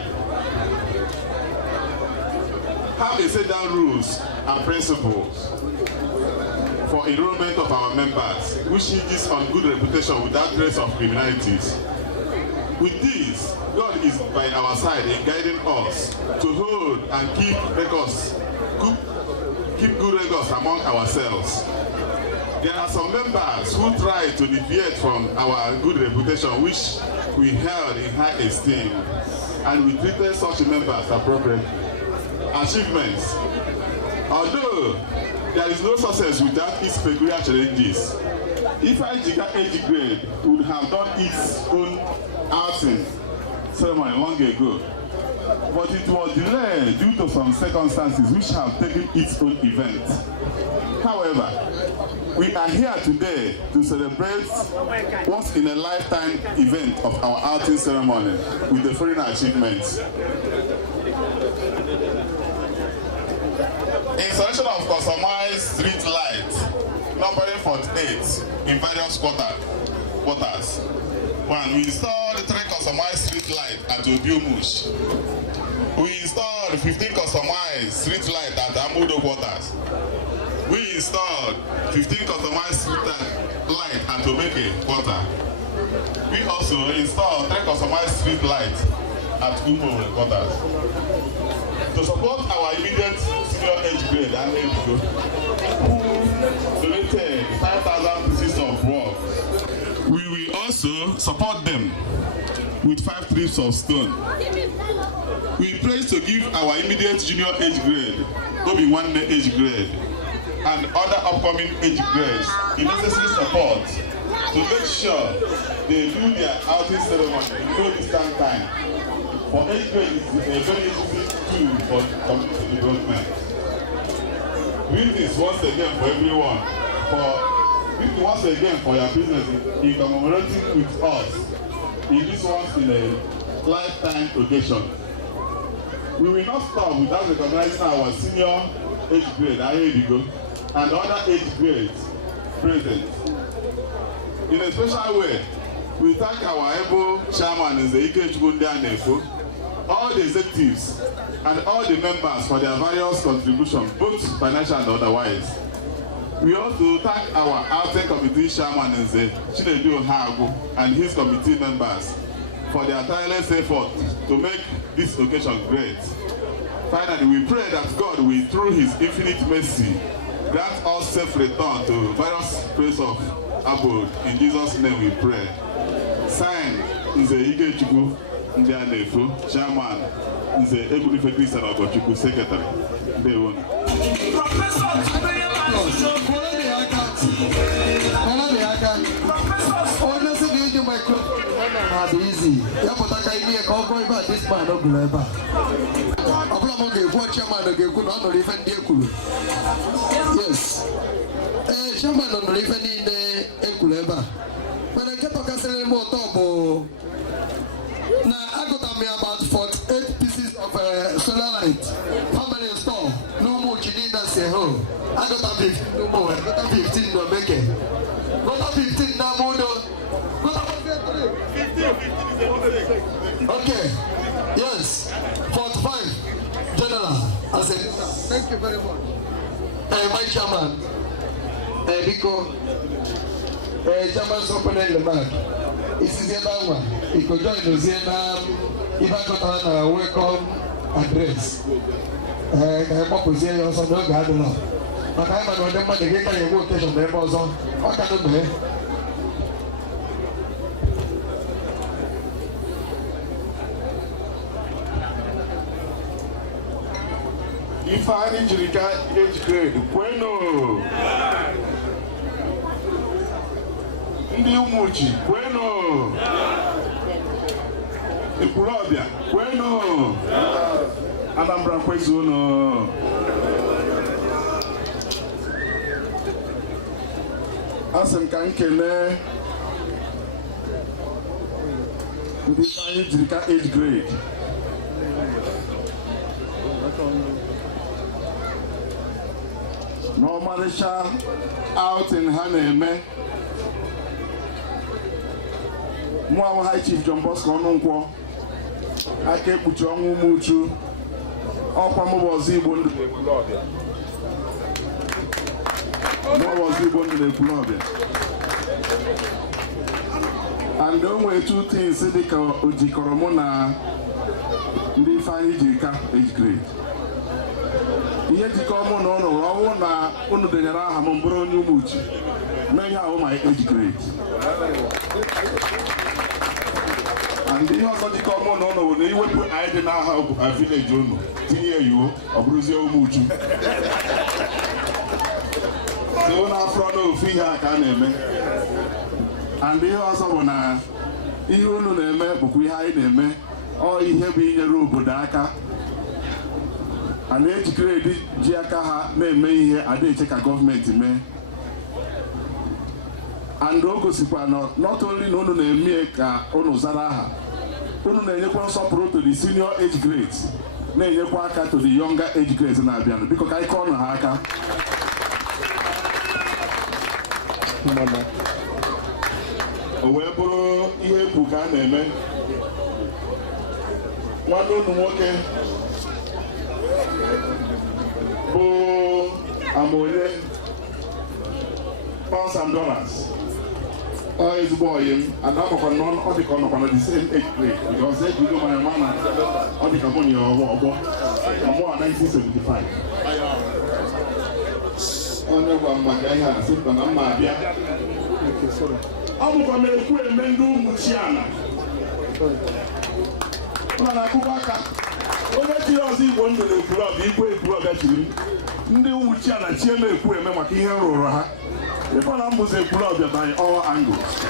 have a set down rules and principles for enrollment of our members, which hinges on good reputation without trace of criminalities. With this, God is by our side in guiding us to hold and keep good records among ourselves. There are some members who try to deviate from our good reputation, which we held in high esteem, and we treated such members appropriately. Achievements. Although there is no success without its peculiar challenges, Ifeanyijirika age grade would have done its own outing ceremony long ago, but it was delayed due to some circumstances which have taken its own event. However, we are here today to celebrate once in a lifetime event of our outing ceremony with the foreign achievements. Installation of customized street lights, numbering 48 in various quarters. One, we installed 3 customized street lights at Umuchi. We installed 15 customized street lights at Amudo quarters. We installed 15 customized street lights at Obeke quarter. We also installed 3 customized street lights at Umuchi quarters. To support our immediate senior age grade and who donated 5,000 pieces of work, we will also support them with 5 trips of stone. We pray to give our immediate junior age grade, Obi-Nwanne age grade, and other upcoming age grades the necessary support to make sure they do their outing ceremony in no distant time. For age grade is a very easy tool for community development. Greetings once again for everyone. Greetings once again for your business in commemorating with us in this once in a lifetime occasion. We will not stop without recognizing our senior age grade, IBUPUTA, and other age grades present. In a special way, we thank our able chairman in the Ikechukwu, all the executives, and all the members for their various contributions, both financial and otherwise. We also thank our outing committee chairman in the Chinedu Hagu and his committee members for their tireless effort to make this occasion great. Finally, we pray that God will, through his infinite mercy, grant us safe return to various places of abode. In Jesus' name we pray. Signed, Nze Ikechukwu Ndianefu, Chairman, Nze Ekwulobia Secretary. Easy. This man yes. Chairman on even in Ekwulobia. When I get to now I got about 48 pieces of solar light. How many install? No more Umuchi say home. I got 15 no more. I got 15 no make it. Got 15 now more. Okay. Yes. 45. General. I said, thank you very much. My chairman. Biko. Chairman's opening the back. This is the other one. He could join us here now. If I got a welcome address. I'm not going to also know God. But I'm not going to get a vocation there also. What can I do? Ifeanyijirika age grade kwenu. Ndị Umuchi kwenu. Ekwulobia kwenu. Anambra kwezuno. Asị m ka nkele ndị Ifeanyijirika age grade. N'ọmarịcha outing ha na-eme. Mụọ High Chief John Bosco Ọnụnkwọ aka ekpuchi ọnwụ Umuchu ọkwa mụbụ ọzọ Igbo ndụ n'Ekwulobia. And o nwere two things dịka o jikọrọ mụ na ndị Ifeanyijirika age grade. Ihe jikọrọ mụ na ụnụ ọnwụ na ụnụ denyere aha m bụrụ onye Umuchi mee ihe ahụ my age grade. And ihe ọzọ jikọrọ mụ na ụnụ bụ na iwepụ anyị dị n'aha village ụnụ tinye ya iwu ọ bụrụzie Umuchu. So na-afọ n'ofu ihe a ka a na-eme. And ihe ọzọ bụ na ihe unu na-eme bụkwa ihe anyị na-eme. Ọ ihe bụ inyere obodo aka. A na-ejikere ji aka ha na-eme ihe ada-eche ka gọọmenti mee. And o gosikwa na not only na unu na-eme ka unu zara aha, unu na-enyekwa nsọpụrụ to the senior age grades, na-enyekwa aka to the younger age grades na-abịanụ. Biko ka anyị kọọ na ha aka. O wee bụrụ ihe egwu ka a na-eme. Nwanne unu nwoke bụ Amonye pounds and dollars. Ọ ezigbo ọyị m and akwakwa ọ dịka ọ nọkwa na the same age grade because ejigo manya ma na ọ dịka mụ na ọgbọ ọmụwa 1975. Onye gwa maka ihe a sịkwa na mma abịa. Ọ bụkwa m ekwu eme ndị Umuchi ana ọ na-akụkọ aka onye chiri ọzọ Igbo ndụ n'Ekwulobia igwe Ekwulobia chiri ndị Umuchi ana chie m ekwu eme maka ihe rụrụ ha. Ife na mbụzi Ekwulobia by all angles.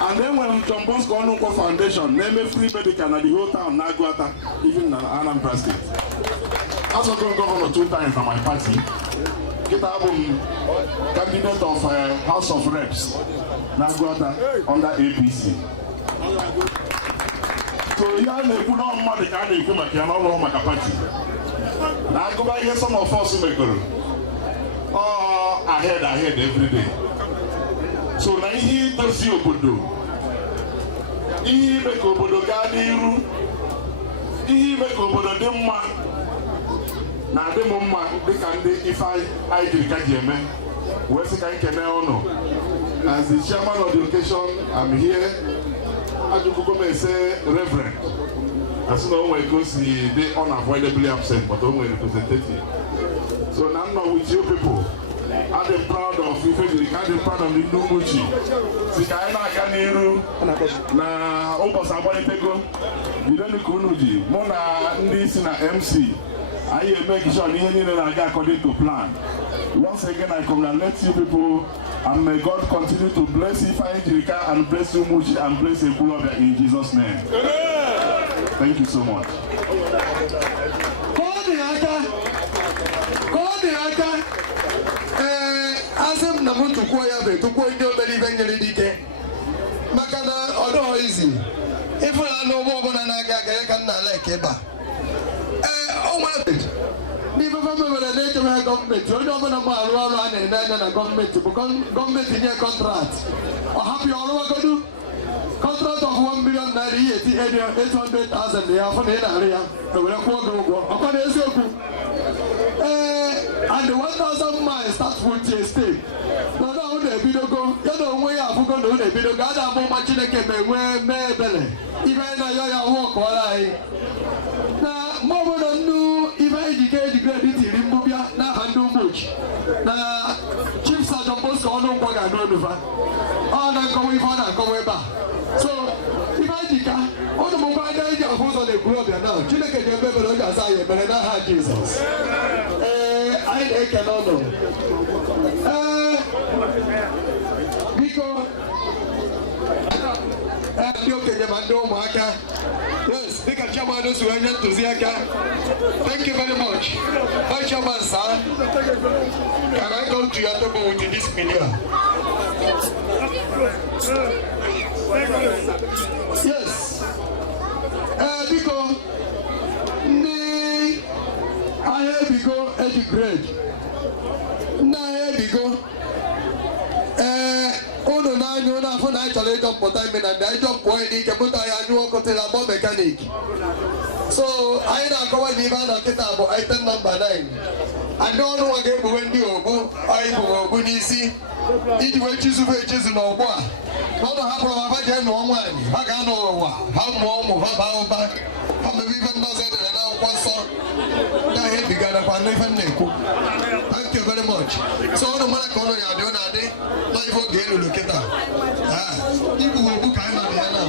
And enwere m John Bosco Ọnụnkwọ Foundation na-eme free medical na the whole town na Agụata even na Anambra State. Asọgo m gọvanọ 2 times na my party. Kita abụ m candidate of House of Reps na Agụata under APC. So ihe a na-ekwu na mmadụ ka a na-ekwu maka ya n'ọrụ maka pati. Na agụba ihe some of us megoro. Ahead every day. So na ihe dozi obodo, ihe ime ka obodo gaa n'iru, ihe ime ka obodo dị mma na adị m mma dịka ndị Ifeanyijirika ji eme. Wee sị ka nkene ụnụ. As the chairman of the occasion, I'm here. Ajukuko may say Reverend. As you know, when it goes they unavoidably absent, but only representative. So now I'm not with you people. I'm proud of Ifeanyijirika, I'm proud of the Umuchi. Sikaina Kaniru, na Obos Abonitego, Bidoni Kunuji, Mona Ndisi na MC. I make sure I according to plan. Once again, I congratulate you people, and may God continue to bless Ifeanyijirika and bless Umuchi and bless Ekwulobia in Jesus' name. Thank you so much. Asem na mtu kwa ya be to kwa ndio beli vengeli dike. Makana odo easy. Ifo na no mo na na ga ga kan na like eba. O ma be. Ni ba ba me na ke ma government. O do na ma aru na government because government nye contract. O happy all wa go do. Contract of 1 million naira 800,000 ya for na area. To we ko go. O ko na eziokwu. And the 1,000 miles start with your stay. No, no, they be no go. You don't way up, go no, they be no go. That more much in the game, where may belly. Even though you walk all right. Now, more than do, even educate the credit in Imubia, now handle much. Now, Chief Sergeant Bosco, no one can do over. Oh, no, come with one and come back. So, if I Ifeanyijirika ọnụ m ngwa ndị eji ahụ ụzọ na Ekwulobia na Chineke ga-eme ebere ọ ga-asa anyị ebere n'aha Jizọs. Anyị na-ekele ọnụ. Biko ndị okenye ma ndị ụmụaka. Yes, dịka chairman si wee nye ntụziaka. Thank you very much. My chairman, sir. Can I come to your table with this million? Yes. Because I have to educate. I because ono na anyo na afọ na ịchọrọ ịjọ mpụta ime na ndị ịjọ mpụọ n'ike pụta ya anyụ ọkụ tịrị agbọ mekanik. So anyị na-akọwa na ibe a na nkịta bụ item number 9. Ndị ọnụ nwa ga-egbuwe ndị ogbu anyị bụ ogbu n'isi iji wee chizubu echizu n'ọgbọ a. N'ọnụ hapụrụ ma ha jee nụọ nwaanyị ha ga-anọ ụwa ha mụọ ụmụ ha baa ụba ha mebe ife ndị ọzọ edere n'akwụkwọ nsọ gaghị ebigara n'ife m na-ekwu. Thank you very much. So ọnụ mara ka ọnụ ya adị ọ na-adị na ife oge elulu kịta igbu ogbu ka anyị nọ ya na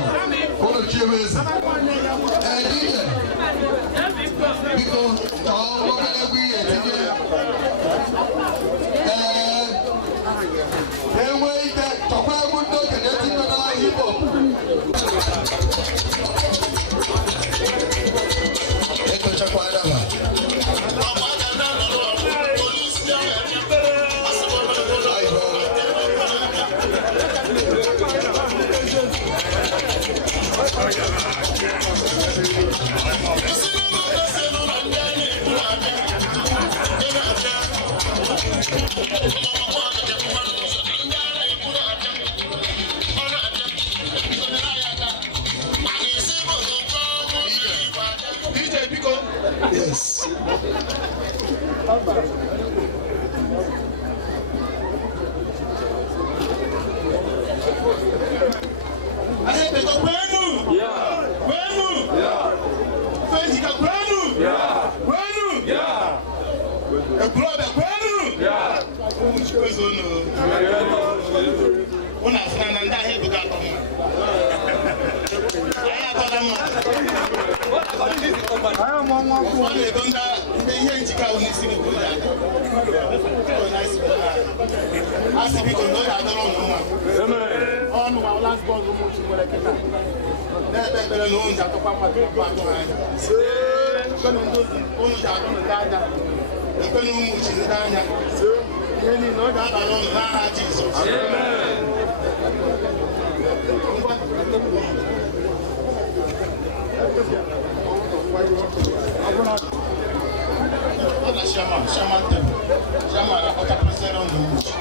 ụlọ chiebe eze dije biko obere egwu ihe etinye enwe ike chọkwa egwu ndị okenye tinye na hip hop etochakwa adaba Yes. Ekwulobia kwenu? Yeah. Umuchi kwezo no. Una funa na nda he buga to mo. Aya to da mo. Aya mo mo ku. Ole do nda nde ihe njika oni siri ko ya. Oh nice boy. Asibi ko ndo ya do no mo. Amen. On wa last ball Umuchi wala keta. Na bebele no nja to pa to anya. Se ko ndo onu ja do na da. Ekwe na Umuchi ndị anya ihe niile ọ ga-aba n'ọnụ n'aha Jizọs. Ọ na shaman tebụl shaman akpọtakwasịrị ọnụ Umuchi.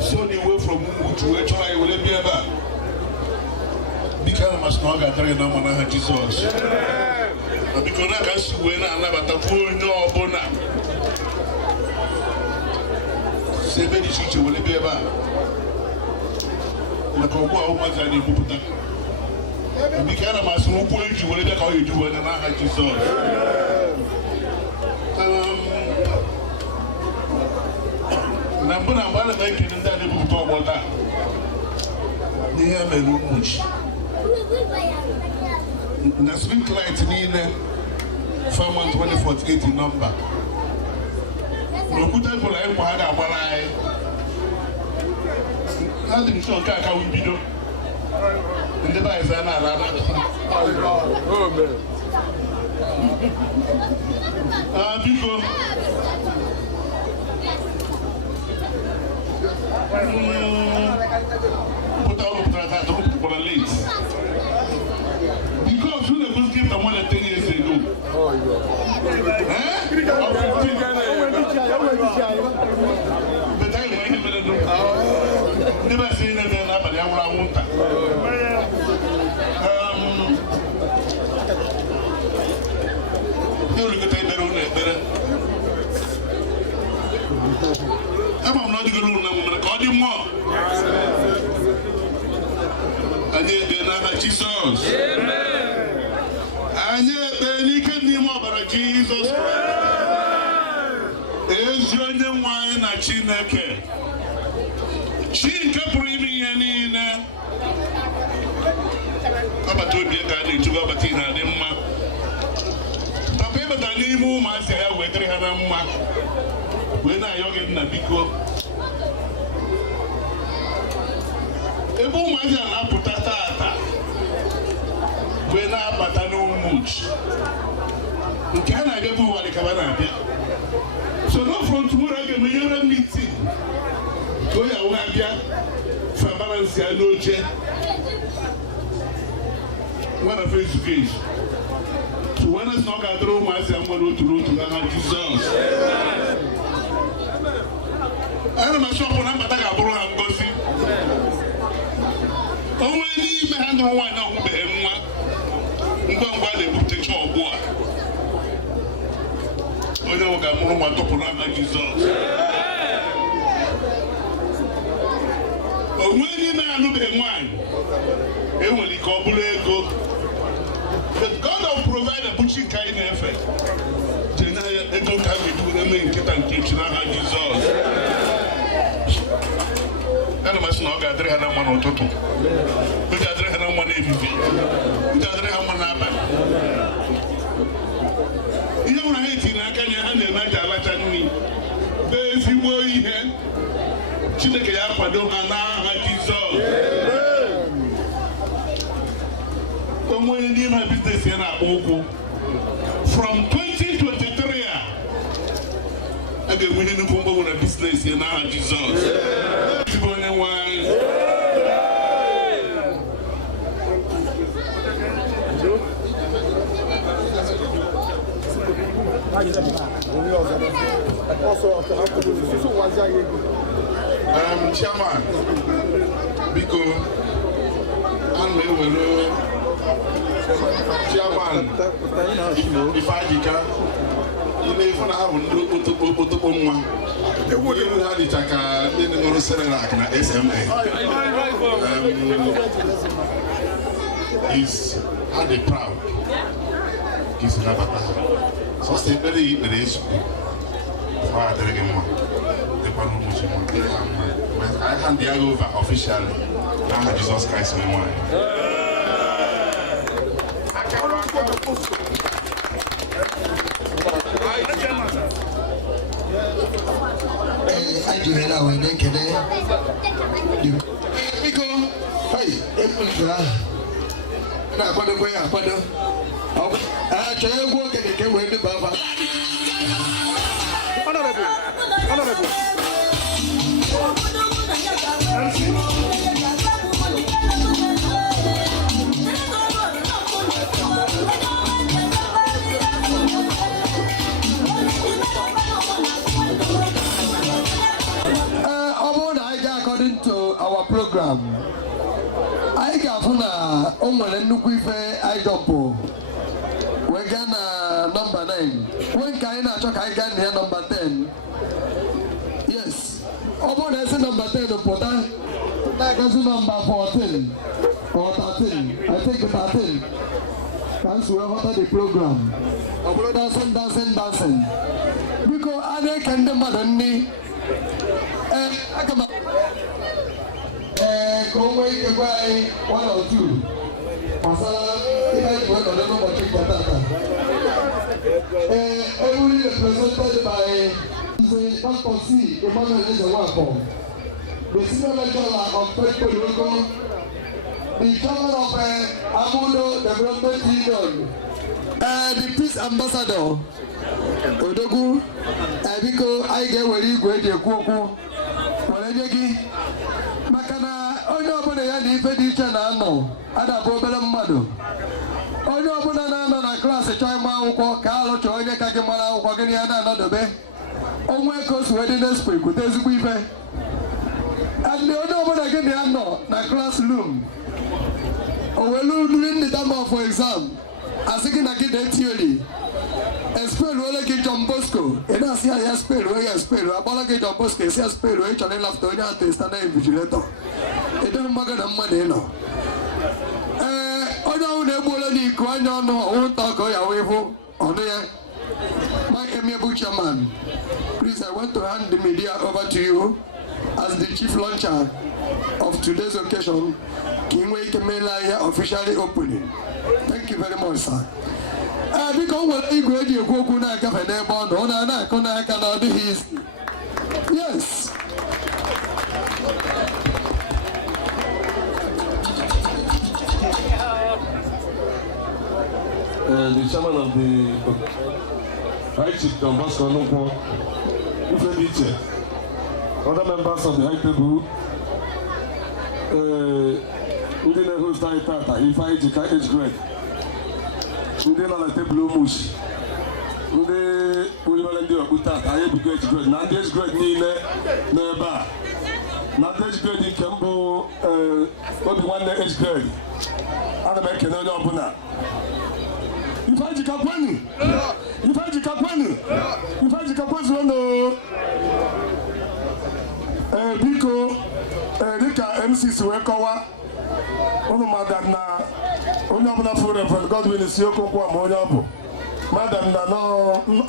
So the way from Umuchi to try will be ever. Because I must not get tired of my Jesus. Because I can see when I never the full no bona. Seven is will be ever. The Cocoa was an IBUPUTA. Because I must not go into whatever you do when I had Jesus. na mbụ na mgbe a na-ekele ndị a na-ebupụta ọgbọ taa n'ihe mere Umuchi na street light niile Fairmont 2048 nọmba n'okwute bụrụ anyị kwa ha ga-agbara anyị ha dị nso nke aka mbido ndị be anyị na-ala biko pụta ọrụ pụtara taata ọ pụtara late because who was given the money 10 years ago? But I never seen it in Abadi. I want that. You look at the I'm not going to call you more. And yet, Jesus. And yet, you can be more about Jesus Christ. Is your name wine at Chineke? Chineke bringing in about to be a guy to go back in a dimma. The paper that you move my say, I wait 300 mark. When I young in Nabiko. Ebe ụmụazị a na-apụta taata wee na-abata n'Umuchi nke a na-abịa bụ ụwa dịka na-abịa so no from tomorrow a ga-emenyere meeting ka onye ahụ abịa fa balance ya n'oche nwere fe ezugo ezu so wena sị na ọ ga-adịrị ụmụazị a nwere otu n'otu n'aha Jizọs ana m asị ọbụ na mbata ga-abụrụ ha ngozi onwe n'ime ha ndị nwaanyị ọhụbeghị nwa ngwa ngwa na-ebutecha ọgbụ a onye ahụ ga-amụrụ nwa tọpụrụ aha Jizọs onwe n'ime ha anụbeghị nwaanyị enwere ike ọ bụrụ ego but God of provider bụchi nke anyị na-efe jee na ya ego ka a ga-ebu na-eme nkịta nke echi n'aha Jizọs ana m asị na ọ ga-adịrị ha na mma n'ụtụtụ ọ ga-adịrị ha na mma n'ehihie ọ ga-adịrị ha mma n'abalị ihe nwere ha etiri aka nye ha na-eme aja alacha nri bụ ezigbo ihe Chineke ya akwado ha n'aha Jizọs onwe n'ime ha biznes ya na-akpọ ụkwụ from 2023 a ga-enwe ihe nnukwu mgbanwe na biznes ya n'aha Jizọs onye nwanyị chairman biko ana m ewere chairman Ifeanyijirika ife na ha bụ ndị okpotokpo nwa ihu ha dịcha ka ndị ṅụrụ Cerelac na SMA is adị proud ka isi nabata ha sọsọ ekpere ya ikpere ezugbo ọ adịrị gị mma dịkwana Umuchi mma dịrị ha mma anyị hand ya over officially n'aha Jizọs Kraịst onye nwanyị I do that when they can. Biko, hey, Ekwulobia. Na kwado kwa ya kwado. Chọọ egwu oge nke wee ndị baba. Honorable. Program I got na o nwere nnukwu ife I jump we ga na number 9 when ka anyị na-achọ ka anyị gaa na number 10 yes ọ bụrụ na esi number 10 pụta na-agazi number 14 or 13 I think 13 Thanks we have the program. Dancing. Because I can the madani. Come away to buy 1 or 2. Masala, if I went on the number 3 everybody represented by Dr. C. Emmanuel Ezewako, the senior lecturer of Ekwulobia, the chairman of Amudo Development Union, the peace ambassador, Odogu, Biko, I get where you go to Kuku, Walejaki, Makana, Odo Yadi Fedicha Nano, Ada Bobela Mado. Onye ọbụla na-anọ na klaasị chọọ ịma akwụkwọ ka alụ chọọ onye ka gị mara akwụkwọ gị ya na-anọdobe onwe ka o si wee dị n'espo ekwute ezigbo ife and onye ọbụla gị na-anọ na classroom o welu during the time of exam asị gị na gị na theory spell ole gị John Bosco ị na-asị ya spell onye spell agbala gị John Bosco esi ya spell onye chọrọ ịlafta onye atụ sta na invigilator ịdịghị mmaga na mmadụ ịnọ My amiable chairman, please, I want to hand the media over to you as the chief launcher of today's occasion, Kingway Kemelaya officially opening. Thank you very much, sir. Yes. The chairman of the High Chief Don Bosco Nukwo, Ifeanyijirika, other members of the High Table, ndị na-host anyị tata, Ifeanyijirika age grade, ndị nọ na tebụl Umuchi, ndị onye ndị ọkpụ tata, anyị ebugo age grade, na ndị age grade niile n'ebe a, na ndị age grade nke mbụ obi nwanne age grade, ana m ekene onye ọbụla. Ifeanyijirika kwenu biko dịka MCs wee kọwa ụnụ madam na onye ọbụla fụ Reverend Godwin isi okwu ma onye ọbụ madam na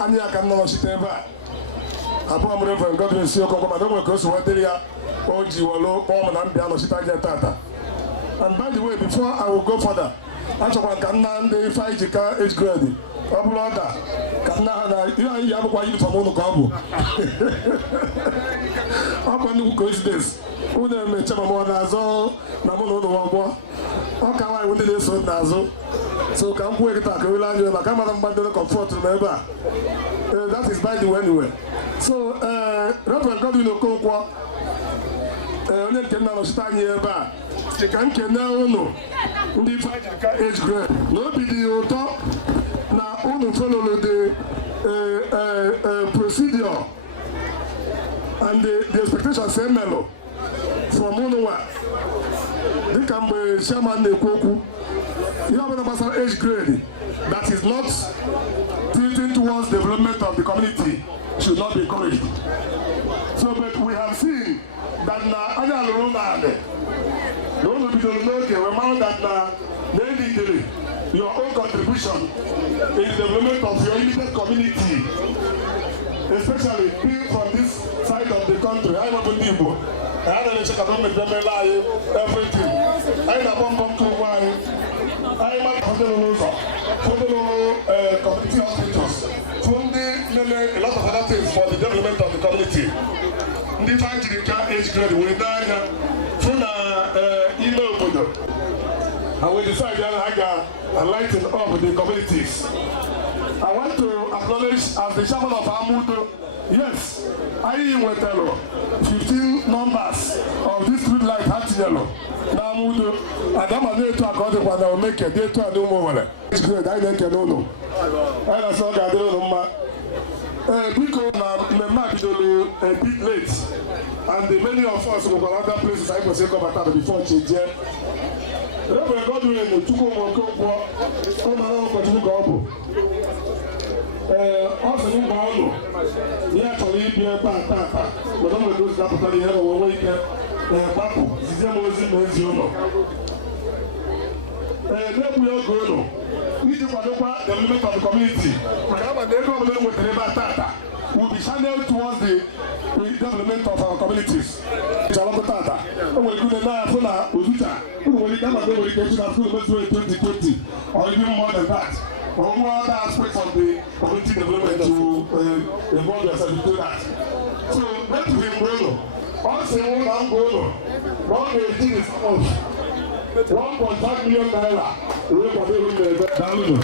anyị aka nọ nọchite ebe a abụọ m Reverend Godwin isi okwu mana o nwere ka o si wedịrị ya o ji welu kpọọ m na mbịa nọchite anya tata. And by the way, before I will go further, achọkwa ka nna ndị Ifeanyijirika age grade ọ bụrụ ọda ka nna ha na ihe anyị abụkwa uniform ụnụ ka ọ bụ ọkwa nnukwu coincidence ụnụ emecha ma ọ na-azụ na mụ na ụnụ ọgbọ ọ ka nwaanyị ndị na-eso n'azụ so ka m kwuo kịta ka wele anya maka mara mgbadoro comfort m ebe a that is by the way anyway. So Reverend Godwin Okonkwo onye nke nna nọchite anyị ebe a si ka nkene ụnụ ndị Ifeanyijirika age grade na obi dị ụtọ na ụnụ follow the procedure and the expectations emelo from ụnụnwa dịka mgbe chairman na-ekwu okwu ihe ọbụla gbasara age grade that is not tilting towards development of the community should not be encouraged. So but we have seen that na anya alụrụ na anị na ụnụ bidoro n'oge we mara that na na-edidere your own contribution in the development of your immediate community, especially being from this side of the country. I know ndị Igbo I don't check government everything. I na bomb to why I might have community hospitals, funding a lot of other things for the development of the community. The Ifeanyijirika age grade we die from email obodo, and we decided to enlighten up the communities. I want to acknowledge as the chairman of Amudo, yes, I went 15 numbers of this street light hat yellow. Now Amudo, and I'm going to according to what I will make a day to a new moment. It's great, I don't know. And I saw that I don't know. Because a bit late, and many of us who go other places I was about before change. Reverend Godwin took over Ogbo. Also, in Balo, we actually be a papa, but I'm going to do that for the hell away. Papu, Zizemo is in Ziono. na-egbughị oge ụlọ iji kwadokwa development of the community maka ama na ego ọbụla e nwetara ebe a tata will be channeled towards the development of our communities. Chalọkụ tata o nwere ike na afụ na Ozucha ụmụ nwere ike amaghị nwere ike eji na afụ mezuo 2020 or even more than that. Or more other aspects of the community development to involve yourself into that. So let me go. Also, one go. One day is of 1.5 million naira. We will be down.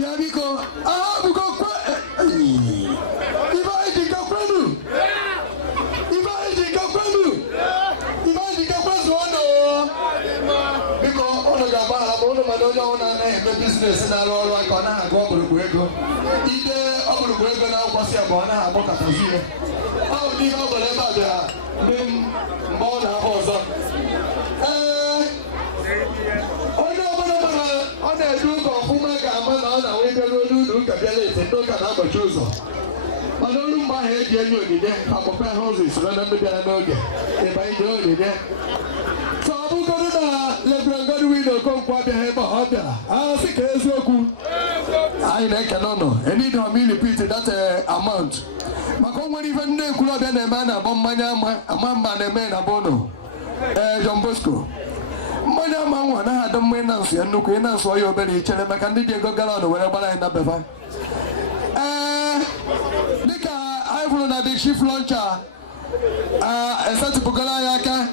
Yeah, because we go. Business na arụ ọrụ aka ọ na-agụ ọkpụrụkpụ ego ide ọkpụrụkpụ ego na-akwụkwọsị abụọ ọ na-agbakọtazi ihe ọ bụ n'ihe ọ bụla ebe a bịara mgbe ọ na-ahụ ọzọ onye ọbụla mara ọ na-edu ụka ọfụma ga-ama na ọ na-enwe ike ruo n'ụlọ ụka bịara ete ndị ụka na-agbachi ụzọ mana olu mgbe ahụ eji enye onyinye akpụkpọ ahụ ụzọ isoro na ndị bịara n'oge ebe anyị dị onyinye so ọ bụgoro na Reverend Godwin Okonkwo abịaghị ebe ọ bịara asị ka eziokwu anyị na-ekele ụnụ enid repeat that amount maka o nwere ife ndị Ekwulobia na-eme a na-agba mmanya ama mba na-eme na be ụnụ John Bosco mmanya ama nwa anaghị adọ mma ịna nsụ ya nnukwu ịna nsụ ya obere ichere maka ndị dị ego galọn were gbara anyị na befa dịka anyị bụrụ na the chief launcher esetịpụgoro anyị aka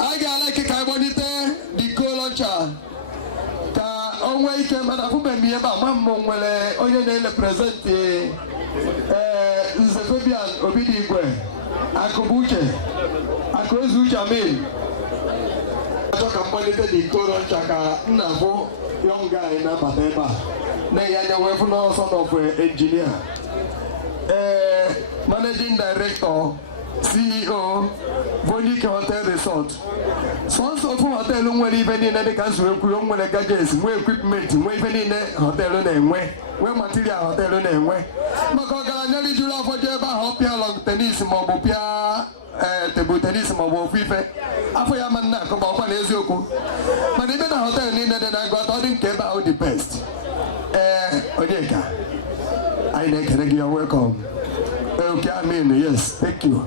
I ga like ka agbonite the go launcher ka onwe ike mana afụbe m ebe a ma m nwere onye na-represent Nze Fabian Obidigwe Akụbuche Akụezuche Amin achọ ka mgbalite the go launcher ka nna bụ young guy na-abata ebe a na-enye anya wee fụ na son of engineer managing director CEO Bonike Hotel Resort. Sponsor of hotel nwere ife niile dị ka nzụekwu nwere gadgets, nwee equipment, nwee ife niile hotel na-enwe, nwee material hotel na-enwe. Maka ọgaranya rijuru afọ dị ebe ahụ pịa long tennis maọbụ pịa table tennis maọbụ ofu ife afọ ya ma nna akọba ọkwa na eziokwu mana ibe na hotel niile dị na agụata ọ dị nke ebe ahụ dị best. Onyeka anyị na-ekele gị, you're welcome. Okay, I mean, yes, thank you.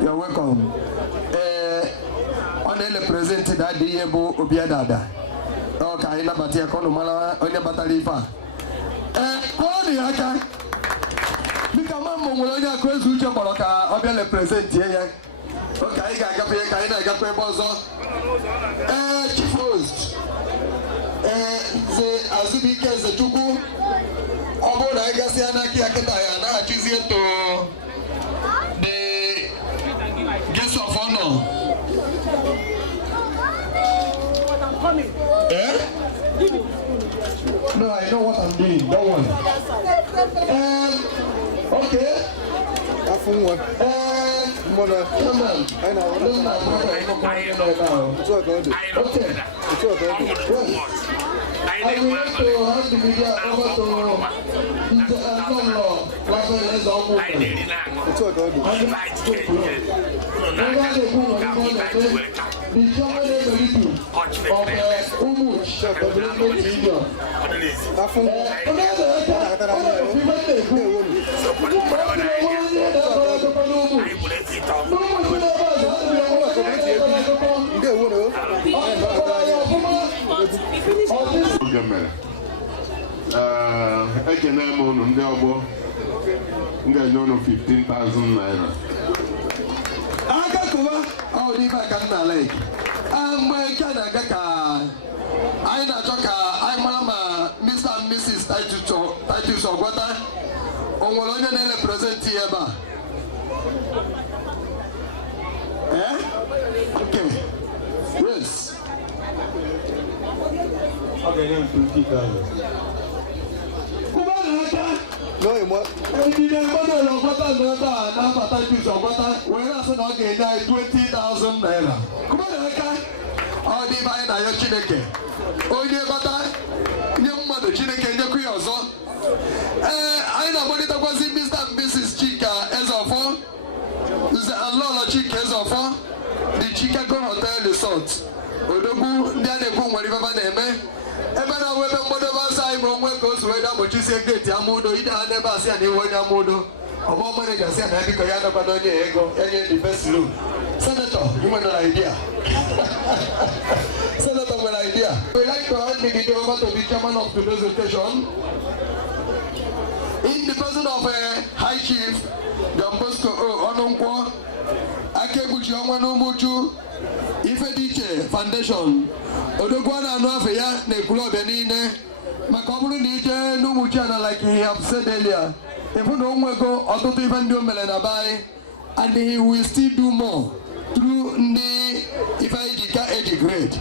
You're welcome. On the presented that the Ebo Obiadada. Okay, I'm about to call Mala on your Batalifa. All the Aka. Become a Mongolia Cruise Ucha Boloka, Obia present here. Okay, I got a kind of Bozo. Chief host. The Azubika is the Chuku. Obo na igasi anaki akita ya na achizie to the guest of honor. No, I know what I'm doing. Don't worry. Okay. I would like to hand the media over to I can name on the OGBO. There's only 15,000 naira. I got to I can like. I'm Canada. I I'm Mr. and Mrs. Titus Ogwata. On will present here. Okay. Yes. Okay, then 50,000. No, you want? I didn't want to know what I know about Titus Ogwata. When I said, okay, now 20,000 naira. Come on, okay. All the buying are your chineke. Oh, you got that? Your mother, chineke, your creoso. I know what it was in Mr. and Mrs. Chika as of all. The Lola Chika as of all. The Chicago Hotel North odogwu ndị a na-ekwu nwere ife na-eme ebe na webe mgbadobe asa anyị ma onwe ka o si wee dabochisie geeti amụdo ide ha n'ebe asị ya na iwe onye amụdo ọgbọ mmadụ gasị ya na biko ya nakwa n'onye ego enye the best loan. Senator, you want an idea? Senator, with an idea. We like to hand the over to the chairman of today's occasion. In the person of High Chief John Bosco Ononkwo Akebuchi Umuchi Ifeanyijirika Foundation Odogwana Anwafeya na Ekwulobia niile maka ọ bụrụ na ije n'Umuchi ana like he have said earlier ịfụ na onwego ọtụtụ ife ndị o mere na be and he will still do more through ndị Ifeanyijirika age grade.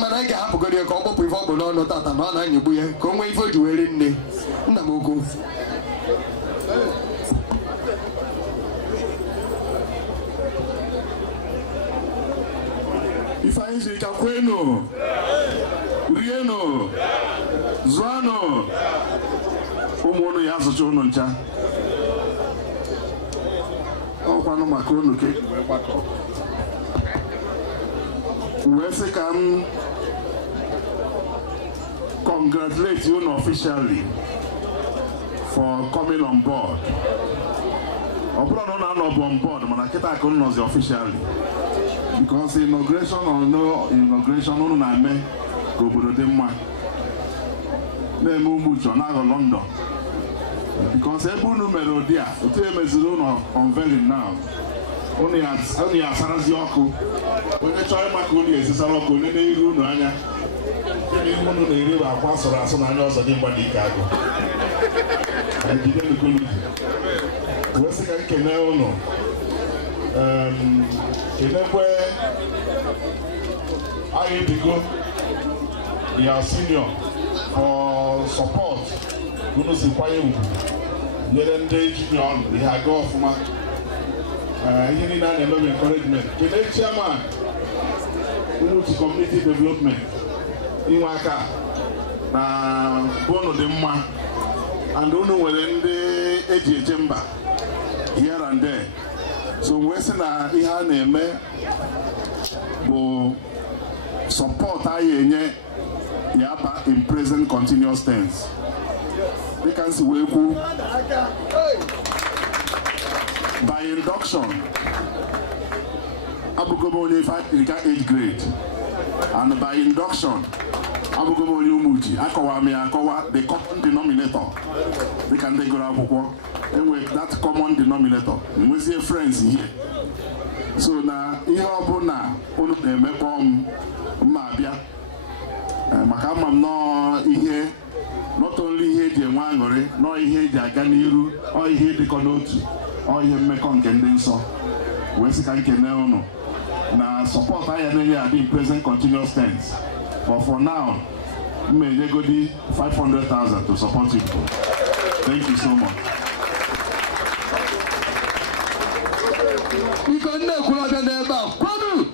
Mana anyị ga-ahapụgoro ya ka ọ gbapụ ife ọ bụ n'ọnụ tata na ọ na-anyịgbu ya ka o nwee ife o ji were nne nna m okwu. Ifeanyijirika kwenu rienu zụanụ ụmụnụ ya azụcha ụnụ ncha ọkwanụ maka unu ka wee sị ka m congratulate you officially for coming on board. Ọ bụrụ na unu anọ bụ on board mana kịta ka unu nọzi officially because inauguration or no inauguration unu na-eme ka obodo dị mma na-eme Umuchi ọ na-aghọ London because ebe unu mere ụdị a otu emeziri unu unveiling now unu ya asarazi ọkụ onye chọrọ ịma ka unu esisara ọkụ onye na-eru unu anya ihe unu na-eri bụ akwa asụrụ asụ na anya ọzọ dị mgba n'ike agụ wee sị ka nkene unu kenekwe IBUPUTA ya senior for support unu si kwanye ugwu nyere ndị junior ọnụ ihe aga ọfụma ihe niile a na-eme encouragement kene chairman Umuchi community development inwe aka na bonu dị mma and unu nwere ndị eji eje mba here and there so wee sị na ihe a na-eme bụ support anyị enye ya ba in present continuous tense dịka nsi wee kwu by induction abụgo m onye Ifeanyijirika age grade and by induction abụgo m onye Umuchi akọwa m ya akọwa the common denominator dịka ndị gụrụ akwụkwọ enwe that common denominator enwezie friends here so na ihe ọbụla unu na-emekpọ m mma abịa maka ama m nọọ ihe not only ihe eji enwe aṅụrị nọọ ihe eji aga n'iru ọ ihe dịkọ n'otu ọ ihe mmekọ nke ndị nsọ wee sị ka nkene unu na support anyị na-enye adị in present continuous tense but for now m enyegodi 500,000 to support you. Thank you so much. Biko nne Ekwulobia n'ebe a kwanu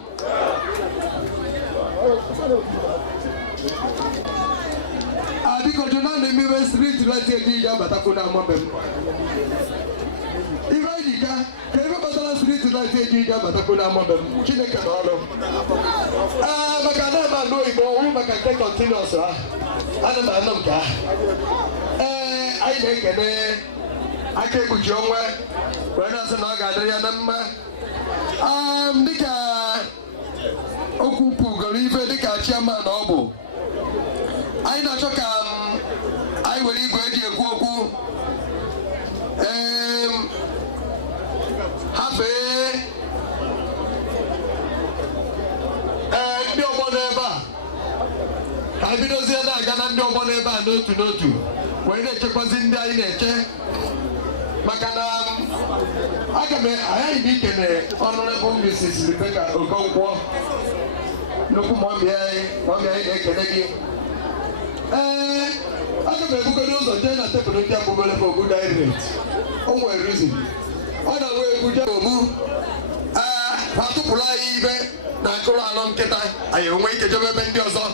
biko jona na-emebe street light eji ya batakwu na amabe m Ifeanyijirika ka ebe batara street light eji ya batakwu na amabe m Chineke na ọrụ maka na ebe anụ oyibo ọwụ maka nke continuous ha ana m anọ nke ha anyị na-ekene aka ekpuchi onwe wee na-asị na ọ ga-adịrị ya na mma dịka okwu pụgoro ife dịka chairman ọ bụ anyị na-achọ ka anyị were igwe eji ekwu okwu hafee ndị ọgbọ n'ebe a ka bidozie na-aga na ndị ọgbọ n'ebe a n'otu n'otu wee na-echekwazi ndị anyị na-eche maka na aga m aghaghị m ikene Honorable Mrs. Rebecca Okonkwo nnukwu mọmị anyị na-ekene gị aga m ebugoro ụzọ jee na tebụl ndị agbụgbere bụ Ogbu direct o nwere reason ọ na-awe egwu jee Ogbu ha tụpụrụ anyị ibe na akụrụ anọ nkịta anyị enwe ike jebe ebe ndị ọzọ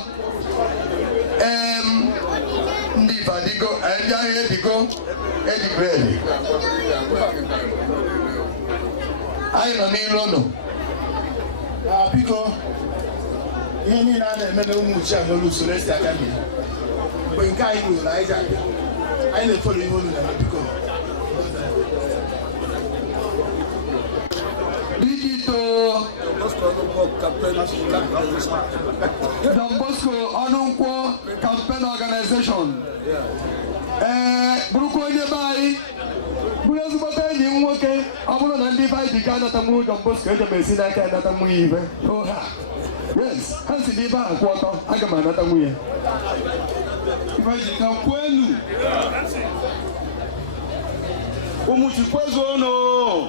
ndị Ifadigo ndị ahịa edigo edigredi anyị nọ n'ilu ụlọ biko ihe niile a na-eme na Umuchi a nwere usoro esi aga mee mgbe nke anyị ruru anyị ji abịa anyị na-efolo ihe olu na biko Don Bosco Onunkwo Campaign Organization. Buruko onye bai. Buru ezigbo enyi m nwoke ọ bụrụ na ndị bai dị ka anatamu Don Bosco ejemesi n'aka anatamu ibe. Yes, ha si n'ibe a kwụ ọtọ aga m anatamu ya. Ifeanyijirika kwenu. Umuchi kwezo no.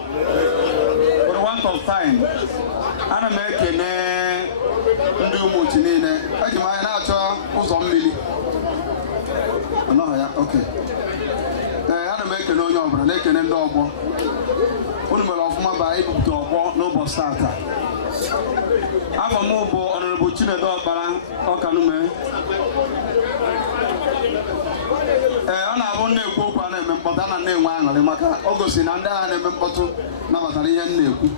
For the want of time. Ana m ekene ndị Umuchi niile. Eji m anya na-achọ ụzọ mmiri. Anọghị ya, okay. Ana m ekene onye ọbụla na-ekene ndị ọgbọ. Unu mere ọfụma ba IBUPUTA ọgbọ n'ụbọchị taata. Afọ m bụ Honorable Chinedu Ọkpara Ọkanume. Ọ na-abụ na-ekwu okwu a na-eme mkpọtụ a na-enwe aṅụrị maka o gosi na ndị agha na-eme mkpọtụ nabatara ihe m na-ekwu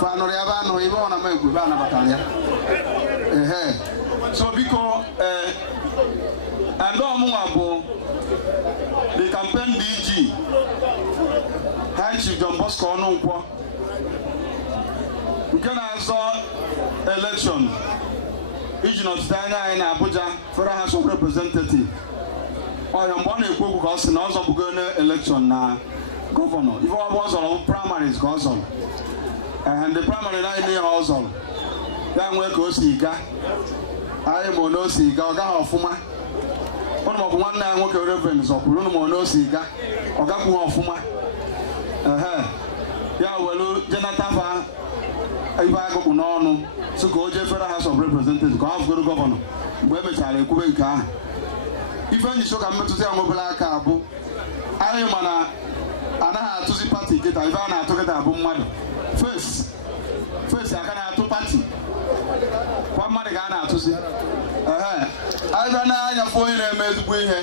fa anụrụ ya bụ anụrụ ibe ọ na m ekwu be a nabatara ya so biko ndị ọmụnwa bụ the campaign DG High Chief Don Bosco Onunkwo nke na-azọ election iji nọchite anya anyị na Abuja Federal House of Representatives. Mgbe ọ na-ekwu okwu ka ọ sị na ọ zọbugo election na gọvanọ ife ọ bụ ọ zọrọ primaries ka ọ zọrọ ndị primary na-enye ya ọ zọrọ ya nwee ka o si ga anyị ma na o si ga ọ gaghị ọfụma ụnụ maọbụ nwanne ya nwoke Reverend zọkwuru ụnụ ma na o si ga ọ gakwughị ọfụma ya welu jenatafa ibe agụkpụ n'ọnụ so ka o jee Federal House of Representatives ka ọ hafugoro gọvanọ mgbe e mechara ekwube nke ahụ. Ifeanyijirika mmetụta ya nwebere aka abụ anyị mana anaghị atụzi pati kịta ife a na-atụ kịta abụ mmadụ fesi aka na-atụ pati kwa mmadụ ka a na-atụzi anyị bịa na-anyafụ onye na-eme ezigbo ihe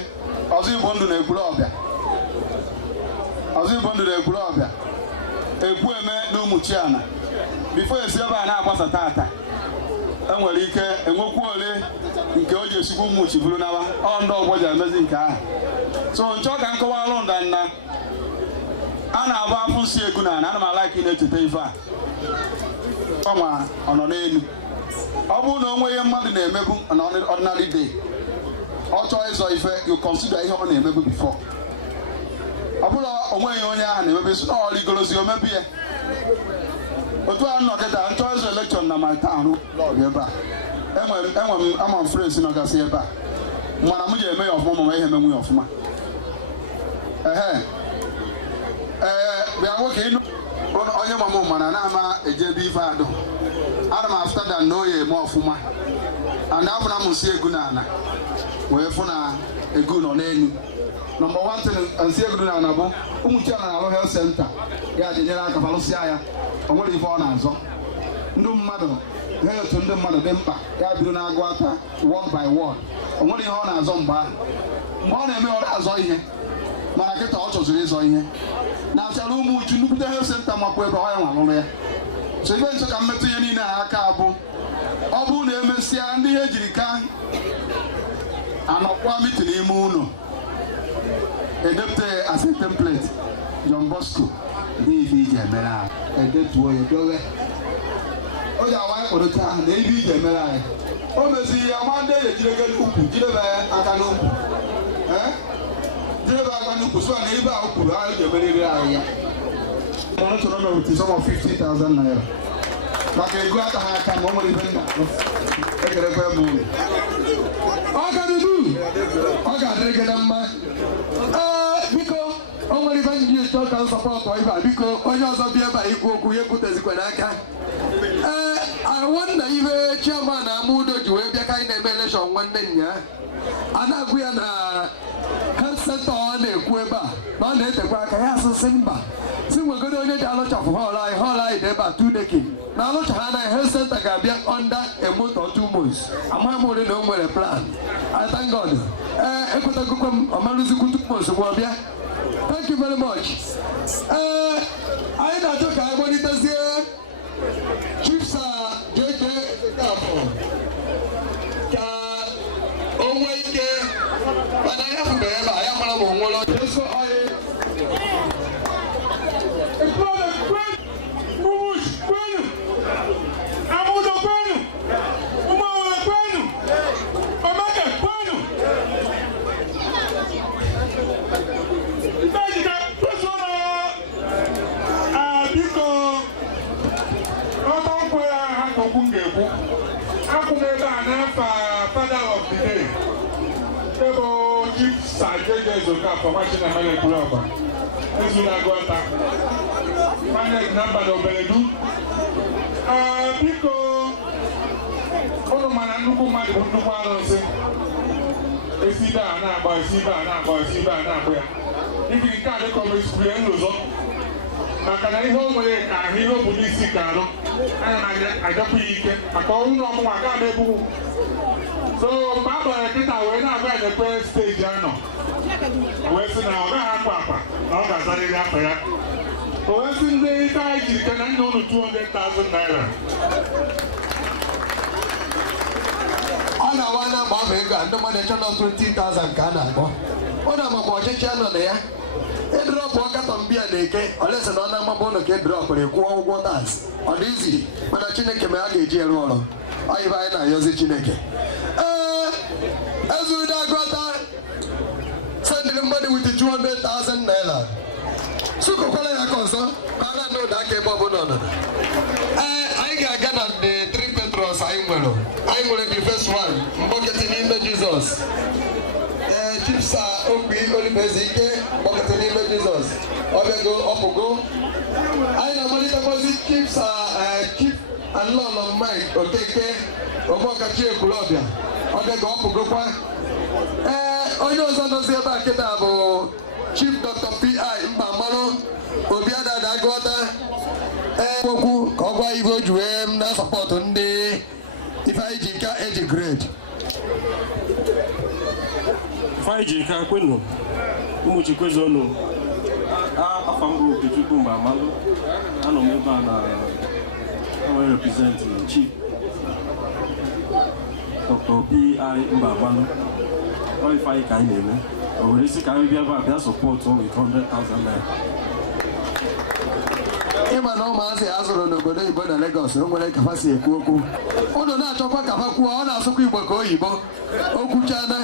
ọzọ Igbo ndụ na Ekwulobia ekwu eme na Umuchi ana bifo esi ebe a na-agbasa tata enwere ike enwekwu ole nke o ji esikwu Umuchi bụrụ nawa ọ ndị ọgbọ ji emezi nke ahụ so nchọ ka nkọwa alụ ndanna a na-abụ afụ si egu na ana m ala ka ị na-echeta ife a ọnwa ọ nọ n'elu ọ bụrụ na onwe ihe mmadụ na-emebu na ordinary day ọ chọọ ịzọ ife you consider ihe ọ na-emebu before ọ bụrụ onweghị onye ahụ na-emebu isi na ọ rigorozi omebi ya otu a nnọkịta nchọọ ịzọ election na my town ebe a enwere m ama m friends nọgasị ebe a mana m ji eme ya ọfụma ma ihe emenwu ya ọfụma bịa nwoke ịnụ onye mamụ mana na-ama ejebe ife adụ ana m afụta da na oye eme ọfụma and afụ na m nsi egu na ana wee fụ na egu nọ n'elu nọmba 1 nsi egu na ana bụ Umuchi ana na-alụ health center ya ji nyere aka falụsịa ya o nwere ife ọ na-azọ ndị mmadụ ha otu ndị mmadụ dị mkpa ya bido na-agụ aka word by word o nwere ihe ọ na-azọ mgbe ọ na-eme ọ na-azọ ihe mana kịta ọ chọziri ịzọ ihe na-achara Umuchi nnukwute health center makwa ebe ọ ya nwa lụrụ ya so ibe nso ka mmetụ ihe niile ha aka abụ ọ bụrụ na emesịa ndị ihe ejiri ka anọkwa mitin n'ime ụlọ edepụta as a template Don Bosco dị ife iji emere anyị edetuo ya dowe o ji awa anyị kpọrọ taa na ibe iji emere anyị o meziri ya nwa ndị ejirege n'ukwu jirebe aka n'ukwu jirebe aka n'ukwu so na ibe ahụ kwuru anyị ji emeriri anyị ya ọrụ tụrụ na otu sọm of 50,000 naira maka ego aka ha aka ma o nwere ibe nna ekerekwe m ụlọ ọ ga-adịrị gị na mma biko o nwere ibe ndị ụtọ ka nsọpọtụ ibe a biko onye ọzọ bịa ebe a ikwu okwu ya ekwutezikwa n'aka nwanna ibe chiama na ama udo ji wee bịa ka anyị na-eme elekshọn nwanne nya a na-agụ ya na health center ọ na-ekwu ebe a na ọ na-etekwa aka ya asịsị mba si nwegodo onye ji alụchapụ họl anyị dị ebe a 2 decades na alụcha ha na health center ga-abịa under a month or 2 months amaghị m ole na o nwere plan I thank God ekwetagokwe m ọmalụzikwu 2 months bụ ọbịa. Thank you very much. Anyị na-achọ ka anyị gbalitezie Chief Sir JJ okwu m ga-ekwu akwụ m ebe a n'afọ Father of the Day ebe Chief Sergeant Ezoka Machina Mele Ekwulobia ezu na-agụta manage namba na Obeledu biko ụnụ mana nnukwu mmadụ bụ nnukwu arụsị esi ibe a na-agba esi ibe a na-agba esi ibe a na-agba ya ibi nke a dịka ọmesipụrụ elu ụzọ maka na ihe o nwere ka ahụ ihe o bụ n'isi ka arụ anya na-ajọpụ ya ike maka ọnwụ na ọmụnwa ga na-ebugwu so mgbe a gbara nkịta wee na-agba ya n'ekwe steji anọ wee sị na ọ gaghị akwa akwa na ọ ga-azarịrị afọ ya o wee sị ndị Ifeanyijirika na nna ụnụ 200,000 naira ọ na-awa na-agba ama ego a ndị mmadụ echọ na 20,000 ka a na-agbọ ọ na-amagba ọchịchị anọ na ya ịdrọpụ katọn biya na-eke olese na ọ na-amaba ụlọ ka ịdrọpụrụ ịkwụọ ụgwọ tax ọ dị izi mana Chineke ma a ga-eji eru ọrụ ọyịba anyị na-ayọzi Chineke ezuru agụta sendịrị mmadụ wit 200,000 naira sụkọkwala ya ka ọzọ ka a na-anụ ụda aka ebe ọbụla ọnọdụ anyị ga-aga na the 3 patrons anyị nwere the first one mgbọkịtị n'ime Jizọs Chief Sir Okwi Olibezike mgbọkịtị n'ime Jizọs ọbịago ọpụgo anyị na-amalitekwazị Chief and Lolo Mike Okeke Ogbọkachi Ekwulobia ọbịago ọpụgokwa onye ọzọ nọzi ebe a kịta bụ Chief Dr. P.I. Mbamarụ Obiadada Agụọta okwu ka ọ gwa ibe o ji wee na sọpọtụ ndị Ifeanyijirika eji grade Ifeanyijirika kwenu Umuchi kwezonu afọ mbụ Okechukwu Mbamarụ anọ m ebe a na represent Chief Dr. P.I. Mbamarụ ọ Ifeanyị ka anyị na-eme o were isi ka anyị bịa ebe a bịa sọpọtụ with 100,000 naira ịma na ụmụazị a zụrụ n'obodo Igbo na Lagos o nwere ka ha si ekwu okwu ụnụ na-achọkwa ka ha kwuo ọ na-asụkwa Igbo ka oyibo okwuchana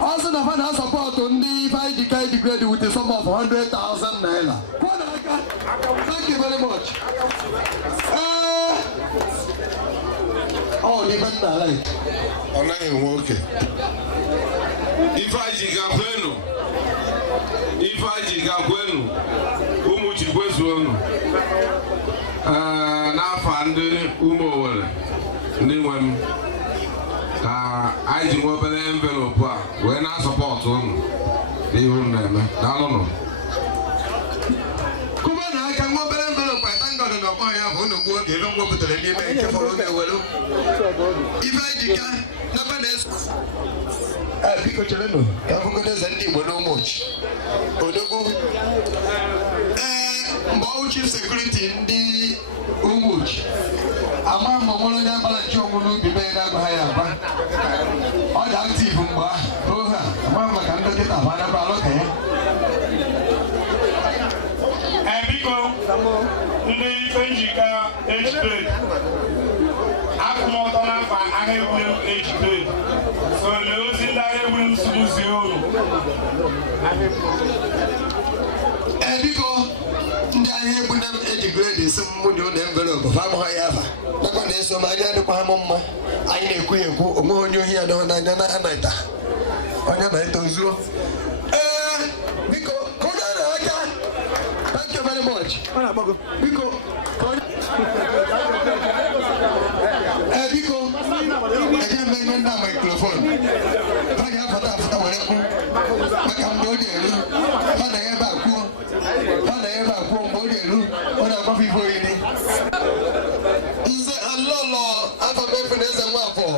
ọ sị na ha na-asọpọtụ ndị Ifeanyijirika edigrade with a sum of 100,000 naira. Thank you very much. Ọ dị ebe nna ala ọ naghị enwe oke Ifeanyijirika kwenu Ifeanyijirika kwenu Umuchi kwezuonu n'afọ ndị ụmụ Owere ndị nwe m ka anyị ji nwe obere envelopu a wee na-asọpọtụ unu n'ihe unu na-eme daalụnụ kụba na aka nwa obere envelopu atangọdụ na ọkpọ ya bụ unu gbuo oge ebe m wepụtara n'ime nke fọrọ na-ewelu Ifeanyijirika n'ebe na-eso biko cherenụ ka afụgodo eze ndị Igbo na Umuchi odogwu mgbe Chief Security ndị Umuchi ama nwere onye agbara nche ọnwụ n'ubi mee na-agba ya agba ọ dị aktiv mgbe ahụ ohe a ama maka ndị dịta bụ anaba alụka ya biko ndị Ifeanyijirika ejide akwụmọtọ n'afọ agha egwuregwu ejide so na ozi ndị agha egwuregwu nsogbuzi olu biko ndị ahịa egbu na eji grade esi mmụ dị ụlọ envelopu fa amụghị ya afa nakwa na-eso m anya dịkwa ha m mma anyị na-ekwu ya ekwu onweghị onye ohi ya nọ n'anya na anaita onye na-eto zuo biko ka onye na-aka thank you very much biko biko eje mbe ihe ndị a microphone ha ga-afọta afọta were kwu maka mgbe o ji eru ha na ebe a kwuo ha na ebe a kwuo mgbe o ji eru ọ na-agbafe ife oyiri nze alọlọ afọ mefu na eze Nwafọ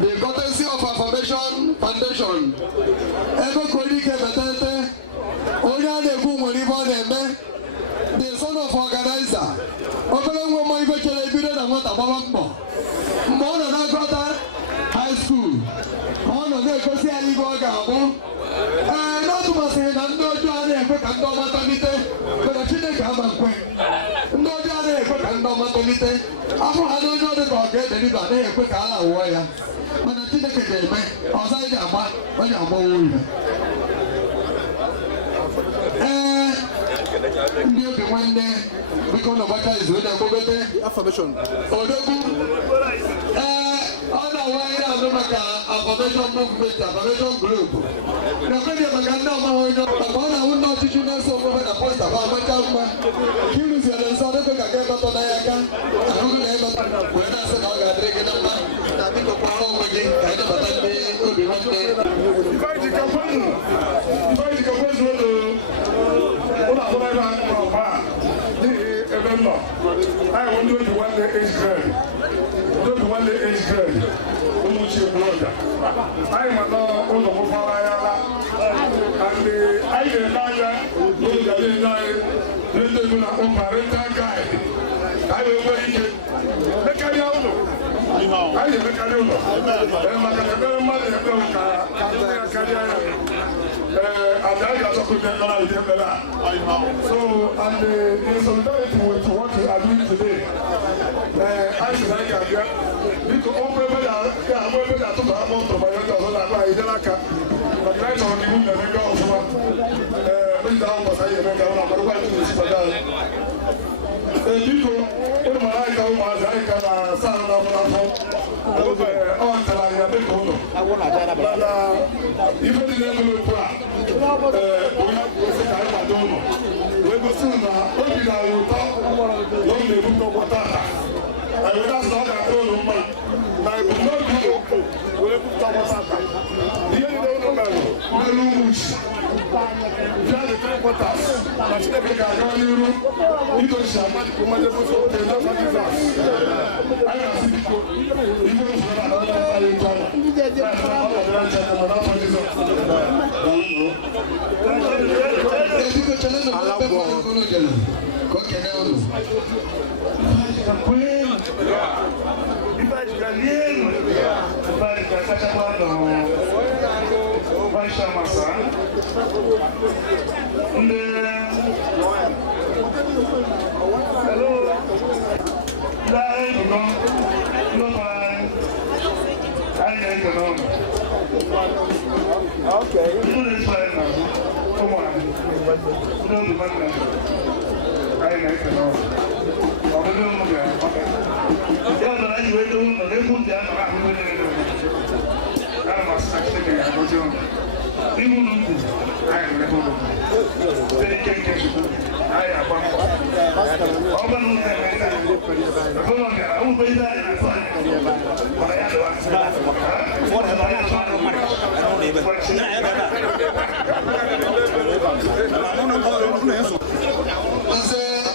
the courtesy of Affirmation Foundation ebe ka onye ike betete onye a na-ekwu nwere ibe ọ na-eme the son of organizer obere nwa ọma ibe chere ebido na nwata gbaba mbọ mgbe ọ nọ na-agụta high school ka ọ nọ na-egosi anyị ibe ọ ga-abụ n'atụmasịghị na ndị ọjọọ a na-ekwe ka ndị ọma tolite mana Chineke ama nkwe ndị ọjọọ a na-ekwe ka ndị ọma tolite afọ ha na onye ọ dị ka ọ ga-ederiba anaghị ekwe ka a na-awụọ ya mana Chineke ga-eme ọzọ anyị ga-agba onye agbawo ure ndị obi nwanne biko na ọgbaka izu onye mgbogote affirmation odogwu ọ na-awa ihe azụ maka affirmation movement affirmation group na-ekweghị maka ndị ọmahụ onye maka ọ na-ahụ ndị ọchịchị na-eso omume na posta bụ amacha mma ka ịrụziere nsọ dịka ka ga-emetọ na ya aka ahụhụ na ịmetọ wee na-asị na ọ ga-adịrị gị na mma na biko kwara onwe gị ka anyị nabata ndị obi nwanne ụlọ akwụkwọ ebe a nọrọ ọba n'ihi ebe m nọ anyị bụ ndị obi nwanne age grade ndị obi nwanne age grade Umuchi Ekwulobia anyị ma nọ ụlọ mụfara ya ala and anyị ga-ele anya n'ụlọ ga na-enye anyị n'edobe na parental guide ka anyị wee nwere ike mekarịa ụlọ anyị emekarị ụlọ maka na ebere mmadụ ekpewu ka nne ya karịa ya and I got to put them on the so, and in solidarity with what we are doing today, I should like to get because all people that took our mouth from my daughter, I didn't like but right on the moon, the nigga of one, down was I make a lot of work to this for that. People, in my life, I can sound of on the line, I want to even the envelope. We go soon now. What did I will talk? Long the book of water. I will ask all that all of man. I will not do okay. We will put our water. The end of the man. We will Umuchi. We are the three quarters. But you never can run your room. You don't share money to money for the love of the class. I am simple. Even if you are not in China. Okay. Come on. Don't do that. I like to know.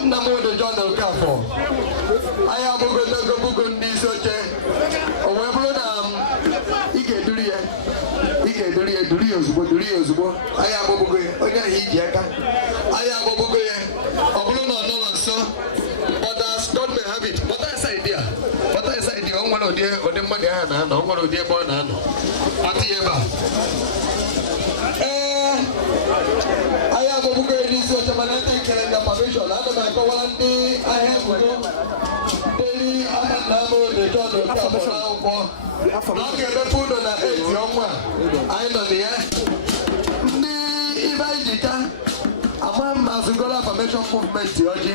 Nnamodo John Okafọ anyị abụgo bugo ndị isi oche o wee bụrụ na ị ga-eduri ya ozugbo anyị agbọbugo ya onye ahụ iji aka anyị agbọbugo ya ọ bụrụ na ọ nọrọ nso but as God may have it bọta aside ya o nwere ụdị mmadụ ahụ na-anọ o nwere ụdị ebe ọ na-anọ kpata ya ebe a anyị agbọbugo ya n'isi oche mana ndị kere na permission ana m akọwara ndị ahịa ebugo ndị ahịa na-ama odedo ọdụkafọ n'akwụkwọ na ọ ga-emepe ụlọ na 8 ọnwa anyị nọ na ya ndị Ifeanyijirika ama mazugoro affirmation movement ọjị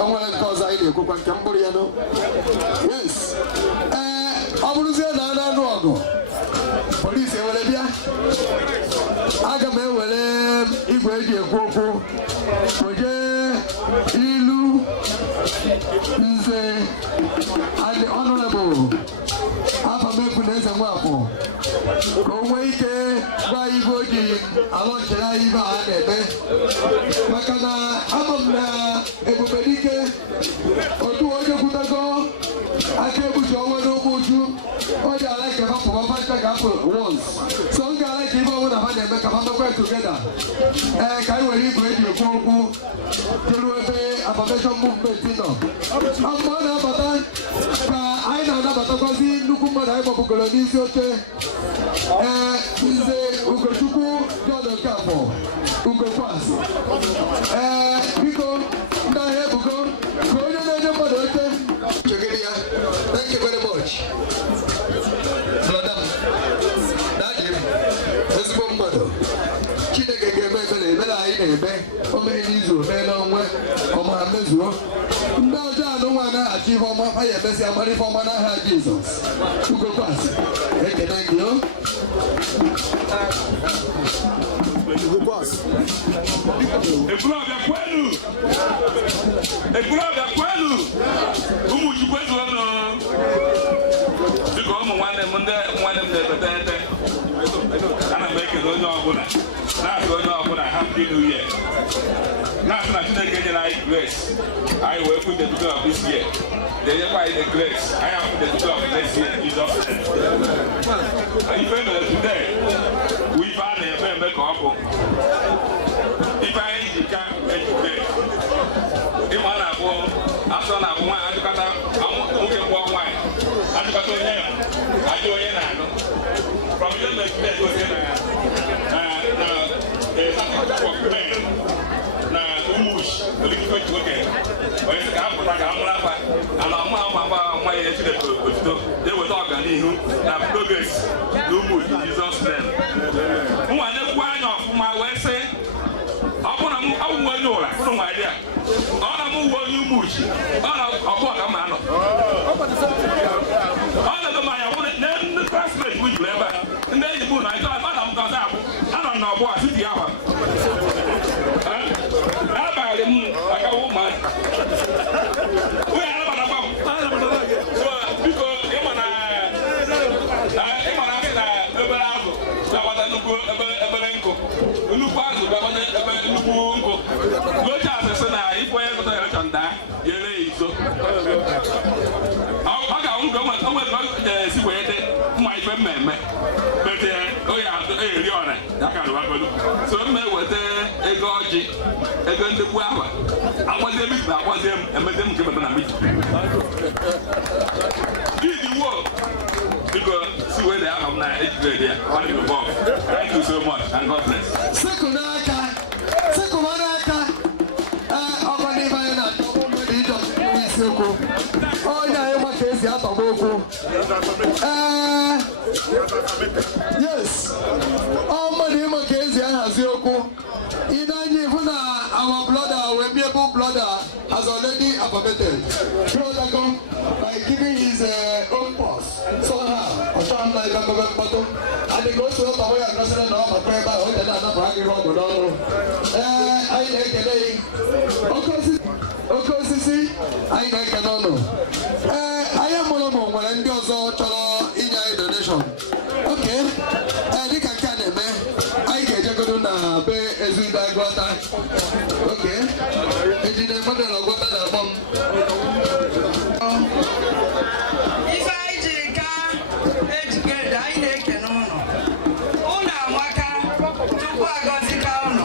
o nwere nke ọzọ anyị na-ekwukwa nke mkpụrụ ya nụ yes ọ bụrụzie na a na-anụ ọgụ polisi ewere bịa aga m ewere igwe eji ekwu okwu oje ilu nze and honorable Afamefu na eze Nwafọ ka o nwee ike gwa igwe oji alọnchere anyị ibe a na-eme maka na ama m na Ebubedike otu onye kwutago aka egbuchi onwe n'ụkwụ uju o ji ala nke hapụ ọfanta ga-apụ once so m ga-ala ka ibe ọnwụ na ha na-eme ka ha mekwa togeda ka anyị were igwe eji ekwu okwu telu ebe affirmation movement nọ mgbe ọ na-abata ka anyị na-anabatakwazi nnukwu mmadụ anyị gbapụgoro n'isi oche nze Ugochukwu John Okafọ Ugokwasị biko ndị ahịa ebugo ka onye na-enye mmadụ oche chegide ya. Thank you very much. Brother, daddy, ezigbo mmadụ Chineke ga-eme na-eme omee n'izu omee n'ọnwa ọma mezuo ndị ọjọọ anụnwa na-achị ihe ọma ha ya emesi amara ife ọma n'aha Jizọs ugokwasị ekene gị o Ekwulobia kwenu Umuchi kwezu ọnụ dịka ụmụ nwanne m na-ebete ana m ekele onye ọbụla na-asị onye ọbụla happy new year na-asị na Chineke nyere anyị grace anyị wee put the beginning of this year na-enyekwa anyị the grace anyị hapụ the beginning of next year Jesus ife mere today bụ ife a na-eme eme ka ọ bụ Ifeanyijirika ejide ịma na-abụ asọ na-abụ nwaanyị ajụkọta nwoke mụọ nwaanyị ajụkọta onye ajụ onye na-anụ from your experience na Umuchi olikiko nwoke onye sị ka apụta ka amụrụ afa ana ọmụ nwa ya Chineke otuto na-eweta ọganihu na progress na Umuchi Jesus name nwa na-ekwu anya ọfụma wee sị ọ bụ na m awụwe onye ụra ụrụ nwa dị a ọ na m uwe onye Umuchi ọ na ọbụ ọka m anọ ọ na-ego m anya bụ na ndị klasmet m juru ebe a ndị enyi m na ịchọ ana m kọta abụ anọ m n'ọgbọ a siti ahụ abalị m agawa ụmụazị onye anabatakwa m biko ịma na akị na obere azụ ga-agbata nnukwu ebere nkụ nnukwu azụ ga-agbata ebe nnukwu nkụ n'oche asịsị na ife onye zụta elekshọn daa ya ere ya izo ọ ga-awụ ka o nwere esi wee dị mma ife mmemme bete oyi eri ọra ya ka rụwagolu so mme weta ego ọjị ego ndekwu ahụ agbazie m ibe agbazie m emeze m nke bata na miji idiwo biko si wee dị ahụ m na ejide ya ọ dị n'ụbọ thank you so much and God bless. sekụ n'aka ọkwa n'ime anyị na-atọgbọ mmadụ ịdọtụ isiokwu onye anyị ma ka esi atọgbọ okwu yes ọ mmadụ ịma ka esi ahazi okwu ịnanya ihu na our brother Wemiable brother has already affirmated by giving his own purse somehow ọchọrọ na ịga mbebe mkpọtụ adịghị otu ụtọ ya gosiri na ọ maka ebe ahụ oge na-anapụ agịrị ọdụ n'ọrụ anyị na-ekele oke osisi anyị na-ekele ọnụ anyị mụrụ ụmụ nwere ndị ọzọ chọrọ inye anyị donation oke dịka nke a na-eme anyị ga-ejegodo na be Ezuibe Agụata oke ejide mmadụ na ọgwọta na-akpọ m Ifeanyijirika ejikere anyị na-ekene ụnụ amaka tupu agọzika ụnụ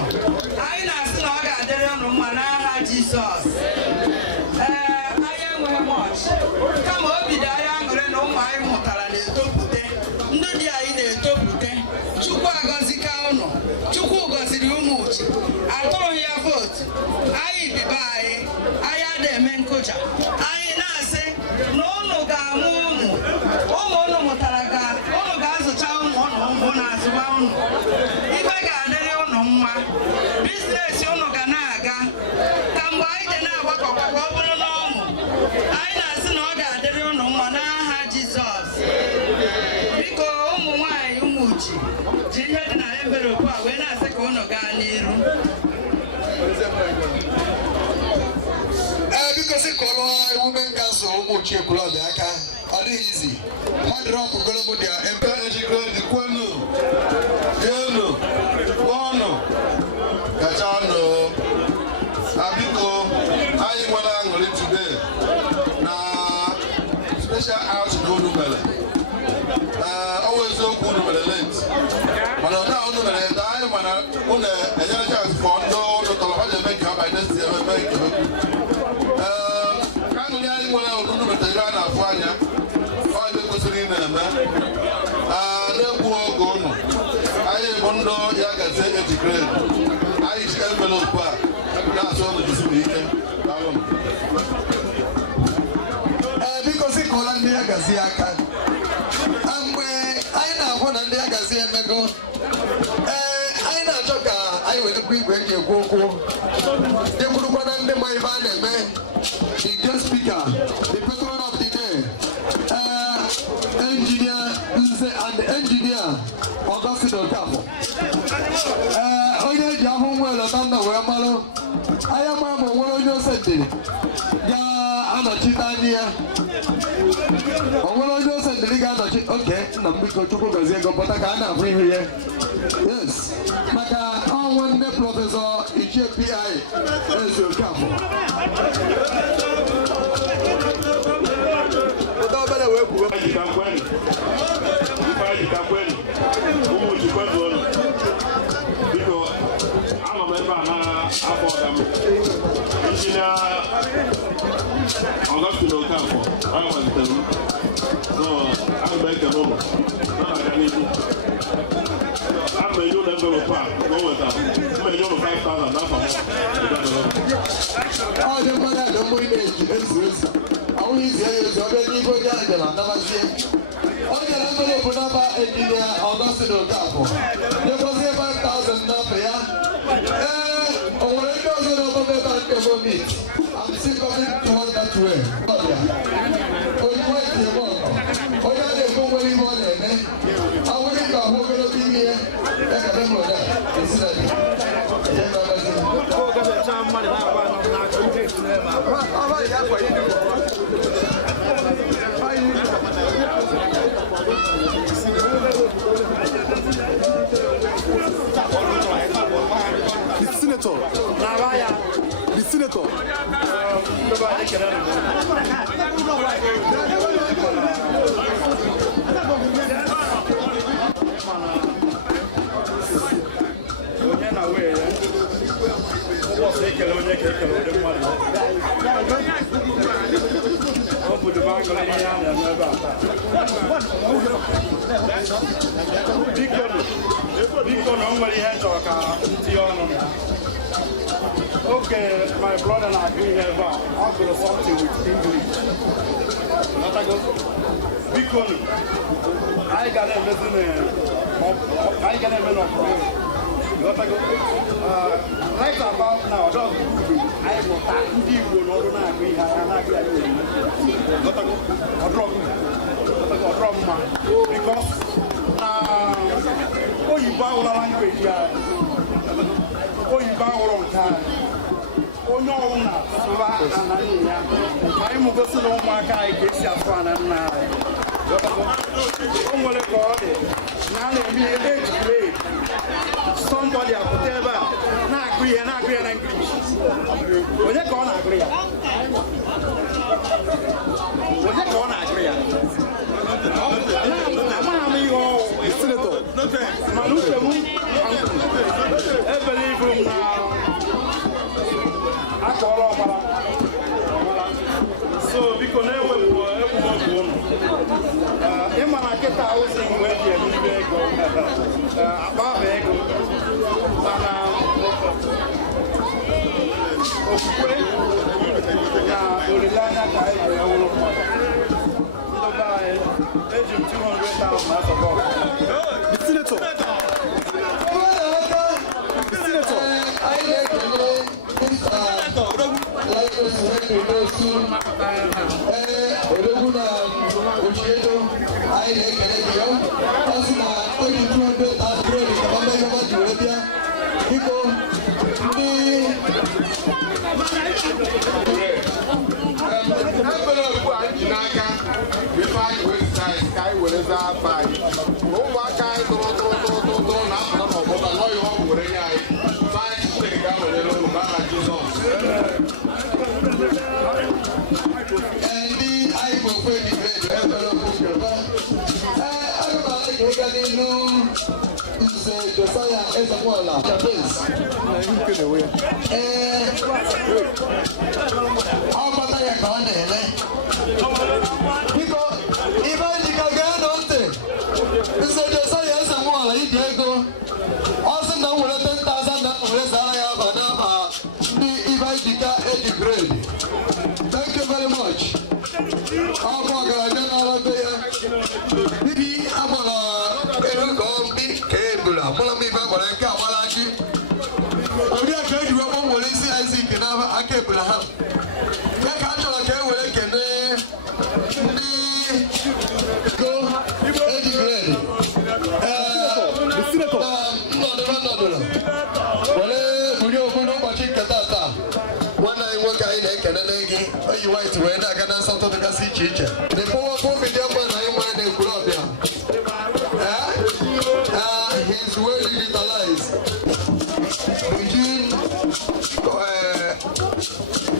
anyị na-asị na ọ ga-adịrị ụnụ mma n'aha Jizọs anyị enweghị mọch kama obi dị anyị aṅụrị na ụmụ anyị mụtara na-etopụte ndị dị anyị na-etopụte Chukwu agọzika ụnụ Chukwu gọziri Umuchi atụrụ ya vootu anyị bibe anyị adị eme nkụja anyị na-asị na ụnụ ga-amụ ụmụ ụnụ mụtara ka ụnụ ga-azụcha ụmụ na-azụba ụnụ ibe ga-adịrị ụnụ mma biznes ụnụ ga na-aga ka mgbe anyị dị na-agbakọkwa ka ọ bụrụ na ụmụ anyị na-asị na ọ ga-adịrị ụnụ mma n'aha Jizọs biko ụmụ nwaanyị Umuchi ji ihe dị na envelopu a wee na-asị ka ụnụ gaa n'iru biko si kọrọ Women Council Umuchi Ekwulobia aka ọ dịghị izi mmadụ rọpụ golomodia empe ejikere kwenu elu ọnụ kacha ọnụ biko anyị nwere aṅụrị today na special out na unu mere ọnwa eziokwu unu mere late mana ọda unu mere ede anyị mana unu enyere chance fọ ndị ụlọ tọrọ ha ji eme nke ha by next year eme nke ka aṅụrị anyị nwere unu metere a na-afụ anya ọ ebe kwesịrị ị na-eme na-egbu oge ụnụ anyị bụ ndụ ya gazie ejikere anyị ji envelopu a na-asụ ọnụ jisiri ike biko si kụọla ndị ya gazie aka mgbe anyị na-ahụ na ndị ya gazie emego anyị na-achọ ka anyị were igwe eji ekwu okwu jekwurukwana ndị ma ife a na-eme the guest speaker the patron of the day engineer Nze and engineer Augustine Okafo onye ji ahụ nwa elota nna wee marụ anya ma ma nwere onye ose ndịrị ga-anọchite anya ya onwere onye ose ndịrị ga-anọchi oke nna m biko Chukwu gọzie ego pụta ka a na-afụ ihu ya yes maka ọnwa ndị prọfesọ Ichie P.I. Eze Okafọ ụda obere wee kwuo biko anọ m ebe a na-afọ ọga m injinia Augustine Okafọ onye malitere m so ana m ekele ụlọ nọ na-aga n'ihu ana m enye ụlọ envelopu a ka o weta m enye ụlọ 5,000 n'afọ ọ dị mmadụ a na mmụ ị na-eji ezu ezu ahụghị izi ya ezu ọbịa n'ihu onye ahụ jere anabazie ọ nyere envelopu n'aba enjinia Augustine Okafọ nyekwasịe 5,000 n'afọ ya o nwere ndị ọzọ na-ọgbọbe ebe a nke vomit I'm still coming towards that way onye a na-ekwu nwere ihe ọ na-eme awụghị ka ahụ ogologo ime ya ekele m ụda esi na gị The senator. The senator. Okay, my brother and I agree here about I'll do something with English. Because I got a listen, I got a man of right about now, I will talk to you, not agree, I drop because oh, you bow language, oh, you bow on time. Oh no, not I'm going to know my guy gets your fun and now. I'm going to call it. Now let me play. Somebody I put ever not agree and agree and English. When you're going to agree, when you're going to agree, I'm amigo, senator. I believe him now. So because I get housing where you above ego The senator. Thank you very much. Abraham. Ya ka chọrọ ka e were kene ndị go eji grade. Nnọdụrụ. Were bunye okwu n'ụbọchị nke tata. Nwanne anyị nwoke anyị na-ekene gị oyi white wee na-aga na nsọtụ dịgasị iche iche. The powerful media man anyị nwere na Ekwulobia. He's well digitalized. Eugene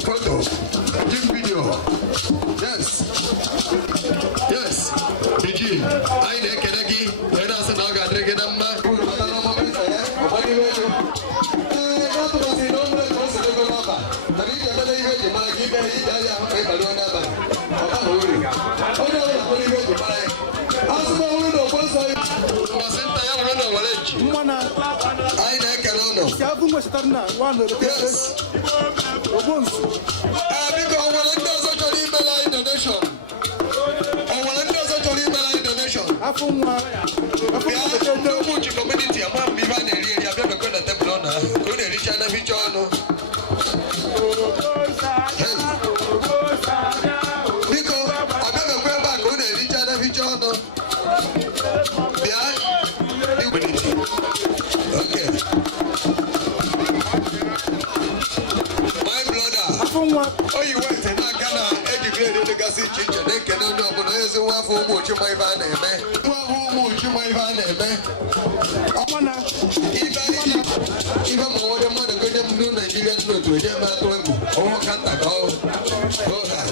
photo, Eugene video. Yes, Eugene. I need Kenegi. When I said I got drinking a man, who got a moment, Umuchi community, I'm not even a really a better good at the blonde. Could they reach another feature? Because I better go back, could they reach another feature? Okay. My brother, oh, you went and I can educate the Gassi Chicha. They cannot know, but there's a one for Umuchi, my van, man. My van, man. Even more than one, good them do Nigerian to them at home. Oh, can't I go? Go ahead.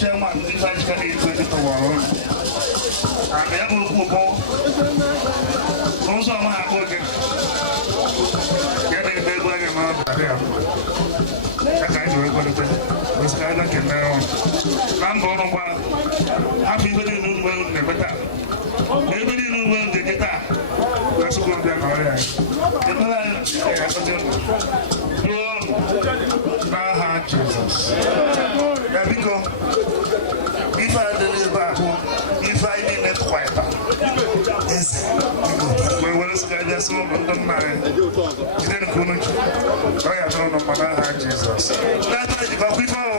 Chairman, Ifeanyijirika is going to work. And the other people also are working. Getting the big amount of them. I can't do it for the best. This guy like it now. I'm going to work. Happy with the new world, never that. Maybe the new world, the guitar. That's what I'm doing already. The man, I have to do. Jesus. There we go. If I deliver back home, if I need it quiet, yes. We will sky just one on the mind. Then couldn't you? I don't know what Jesus. That's why you go before.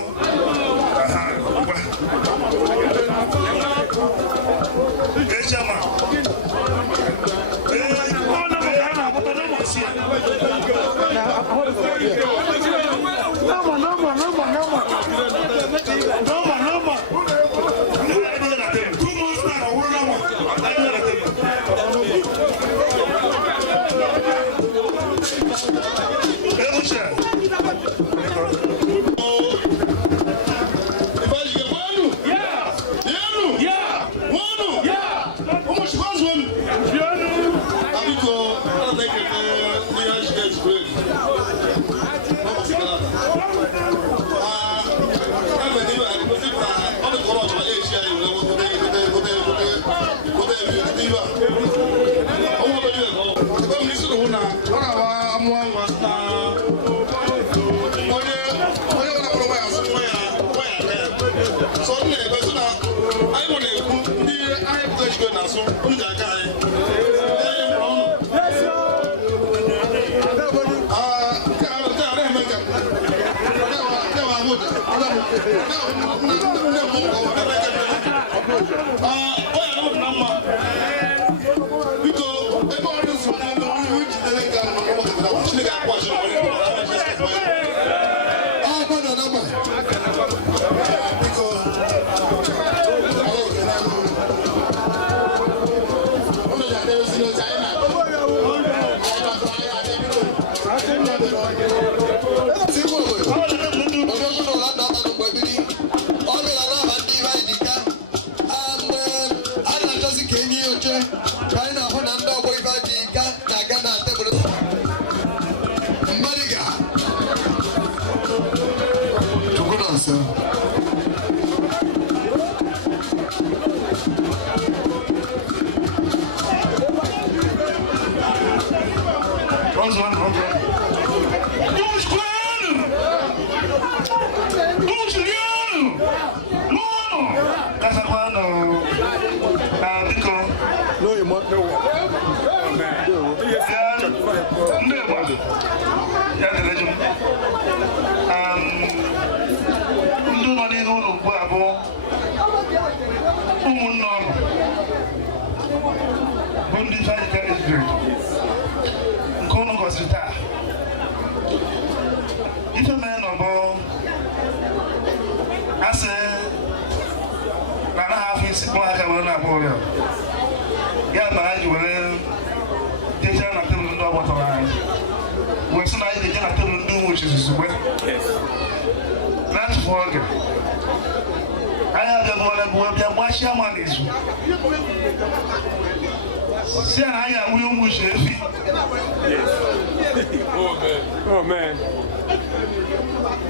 Oh man.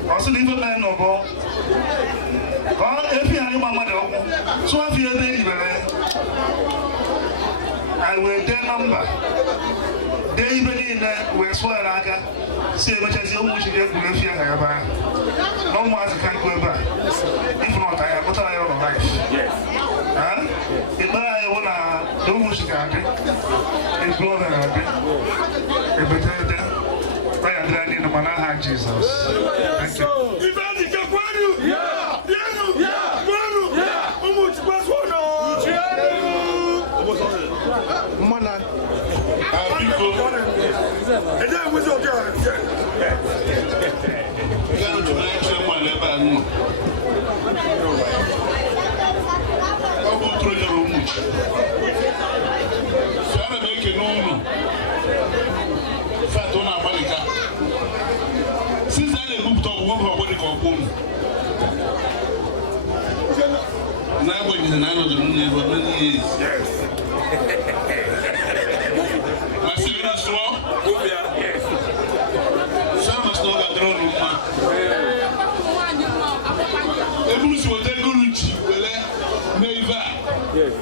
Also, leave a man no go. If you are my mother, so if you are there, I will their number. They even in that where swear I can say much as you wish to get to the fear. No more as I can go back. If not, I have put on your life. Yes. If I want to do much, it's going to happen. I am ready to manage Jesus. Thank you. Since I moved to one for what you call home. Now, when you're not on the moon, for many years. Yes. My civil strong? Yes. Some must know that they're on the Umuchi will take Umuchi, Neva. Yes.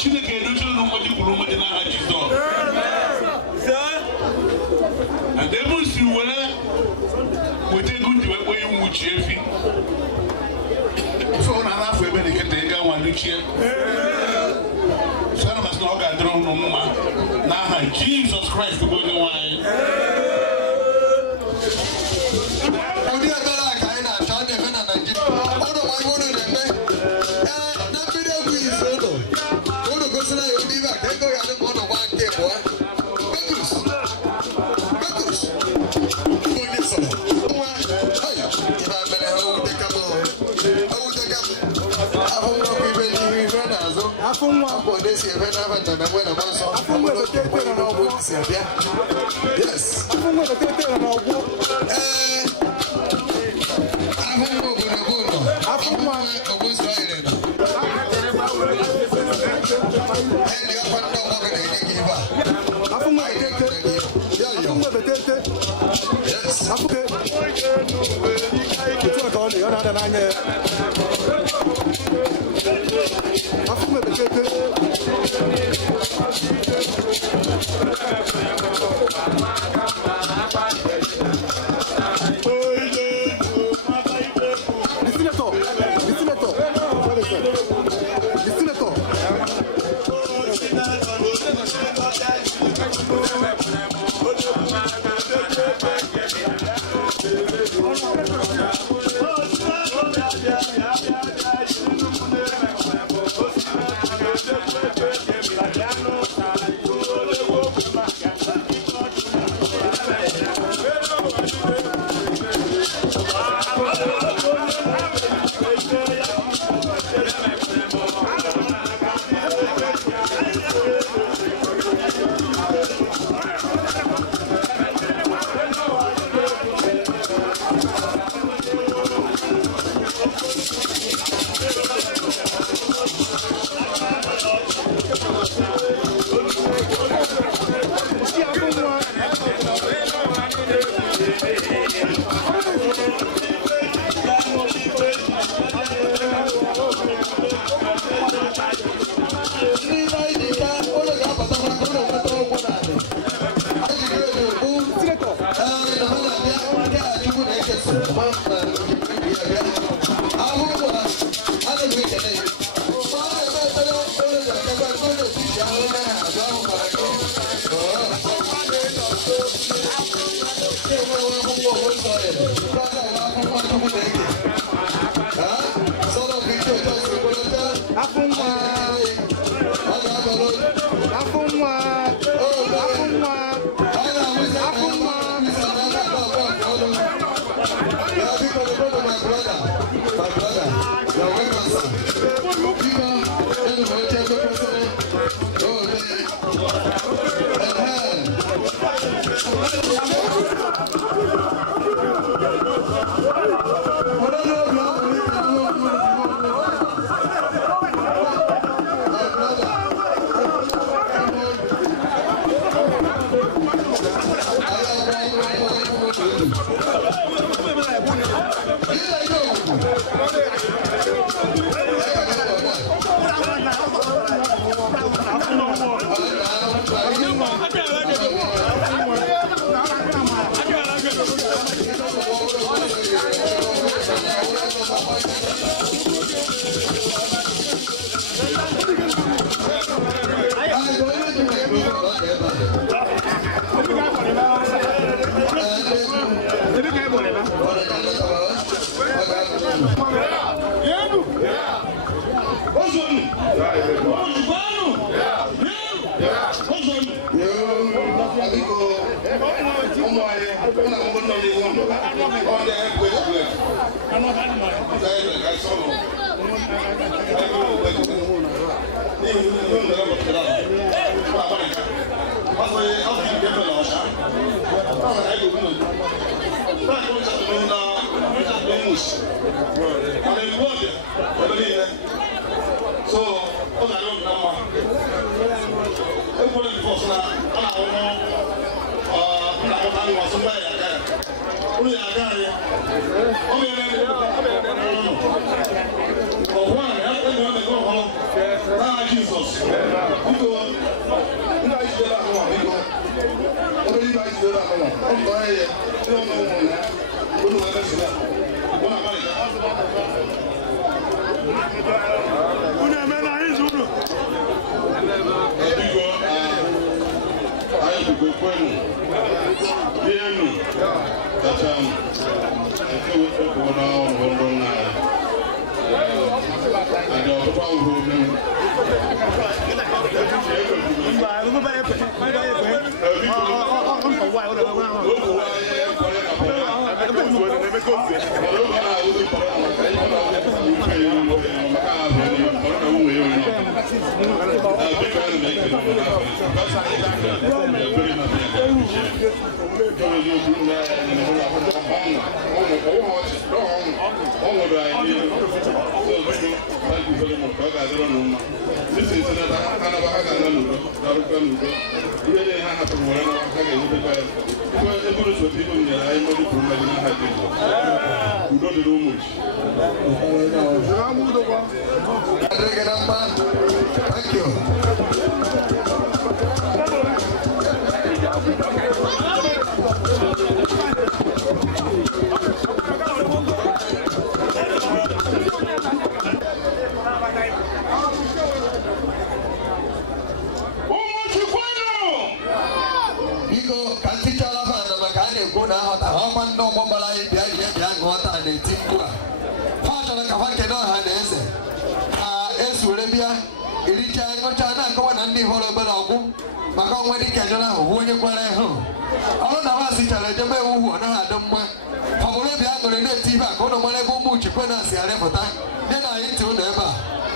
She can't do what you will in our Jesus. And they must do what we take good to where you would chief. So, I'm not for any can take out one cheer. Some of us know that drone no more. Now, Jesus Christ, the good wine. Yes. Thank you.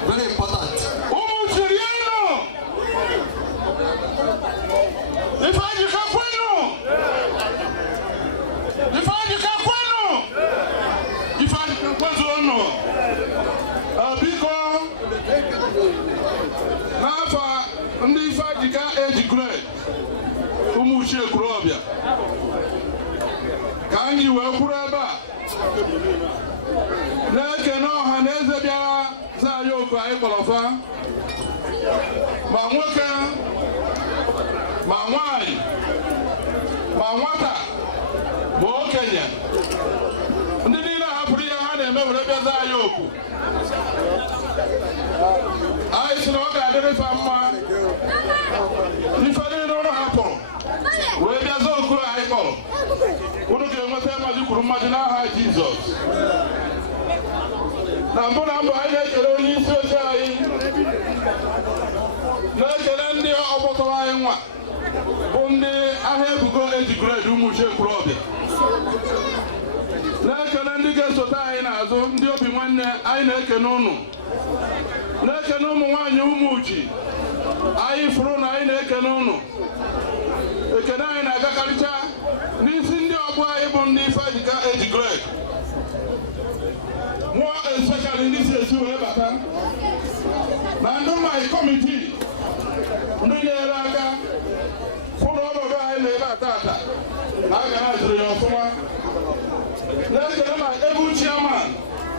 Very important. Ndị Ifeanyijirika age grade Umuchi Ekwulobia ka anyị wee kwuru ebe a na-ekene ọha na eze bịara zaa ya oku anyị kpọrọfa ma nwoke ma nwanyị ma nwata ma okenye ndị niile hapụrụ ihe ha na-eme were bịa zaa ya oku anyị sị na ọ ga-adịrị fa mma ife niile ụlọ hapụrụ wee bịa zaa oku anyị kpọrọ unu ga-enweta mmadụ n'aha Jizọs. Na mbụ na mbụ anyị na-ekele onye isi oche anyị, na-ekele ndị ọgbọtọrọ anyị nwa bụ ndị ahịa ebugo ejigred Umuchi Ekwulobia, na-ekele ndị ga-esote anyị n'azụ ndị obi nwanne anyị na-ekene ụnụ, na-ekene ụmụ nwaanyị Umuchi anyị fụrụ na anyị na-ekene ụnụ. Ekene anyị na-agakarịcha n'isi ndị ọgbọ anyị bụ ndị Ifeanyijirika ejigred, more especially ndị si esi wee bata na ndị mmaghị kọmitii ndị nyere aka fụrụ ọnọdụ anyị na-ebe atata na aga na ziri ya ọfụma. Na-ekele ma ebu chairman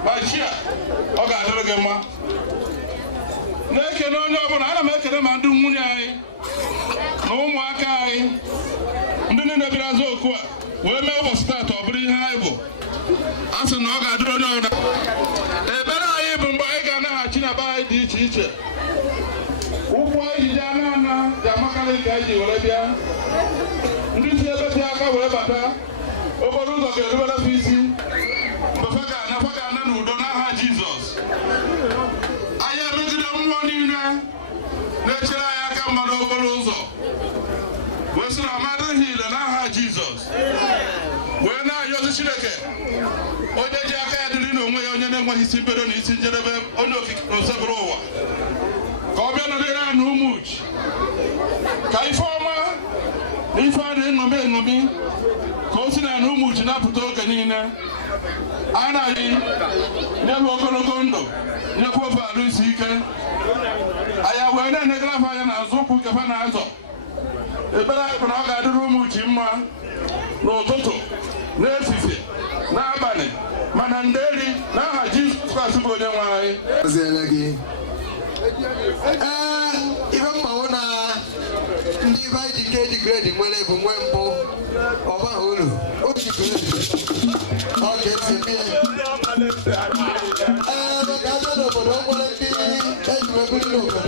ma chia ọ ga-adịrị gị mma. Na-ekele onye ọbụla, ana m ekele ma ndị nwunye anyị na ụmụaka anyị ndị niile bịara azụ oku a wee mee ụbọchị taata ọ bụrụ ihe anyị bụ. A sị na ọ ga-adịrị onye ọbụla. Ebere anyị bụ mgbe anyị ga-anaghachi na be anyị dị iche iche. Ụkwụ anyị ji ana ana ji amakarị ka anyị ji were bịa. Ndị si ebe dị aka wee bata, okporo ụzọ ga-erubere ha isi mgbe fa ga-ana n'udo n'aha Jizọs. Anyị emegide mmụọ niile na-echere anyị aka mma n'okporo ụzọ wee sị na amadịghị ile n'aha Jizọs, wee na-ayọzi Chineke onye ji aka ya dịrị n'onwe ya, onye na-enweghị isi mbido na isi njedebe, onye okike na ozebụrụ ụwa, ka ọ bịa nọdịrị anyị na Umuchi, ka ife ọma na ife a na-eṅomi eṅomi ka o si na Umuchi na-apụta oge niile. Anyị na-anyị nyebe ogologo ndụ, nyekwa ofe alụ isi ike. Anyị wee na-enegara afọ anya n'azụ ụkwụ nke fa na-azọ. Ekpere anyị bụ na ọ ga-adịrị Umuchi mma n'ụtụtụ, n'efifie, n'abalị, mana nderi n'aha Jizọs Kraịst bụ onye nwe anyị. Ife mmanwụ na ndị Ifeanyijirika ejigred nwere bụ nwe mbụ ọba olu ochi ọ ga-esi bie ka abịa n'obodo nwere ndị ejiwebuli n'obodo.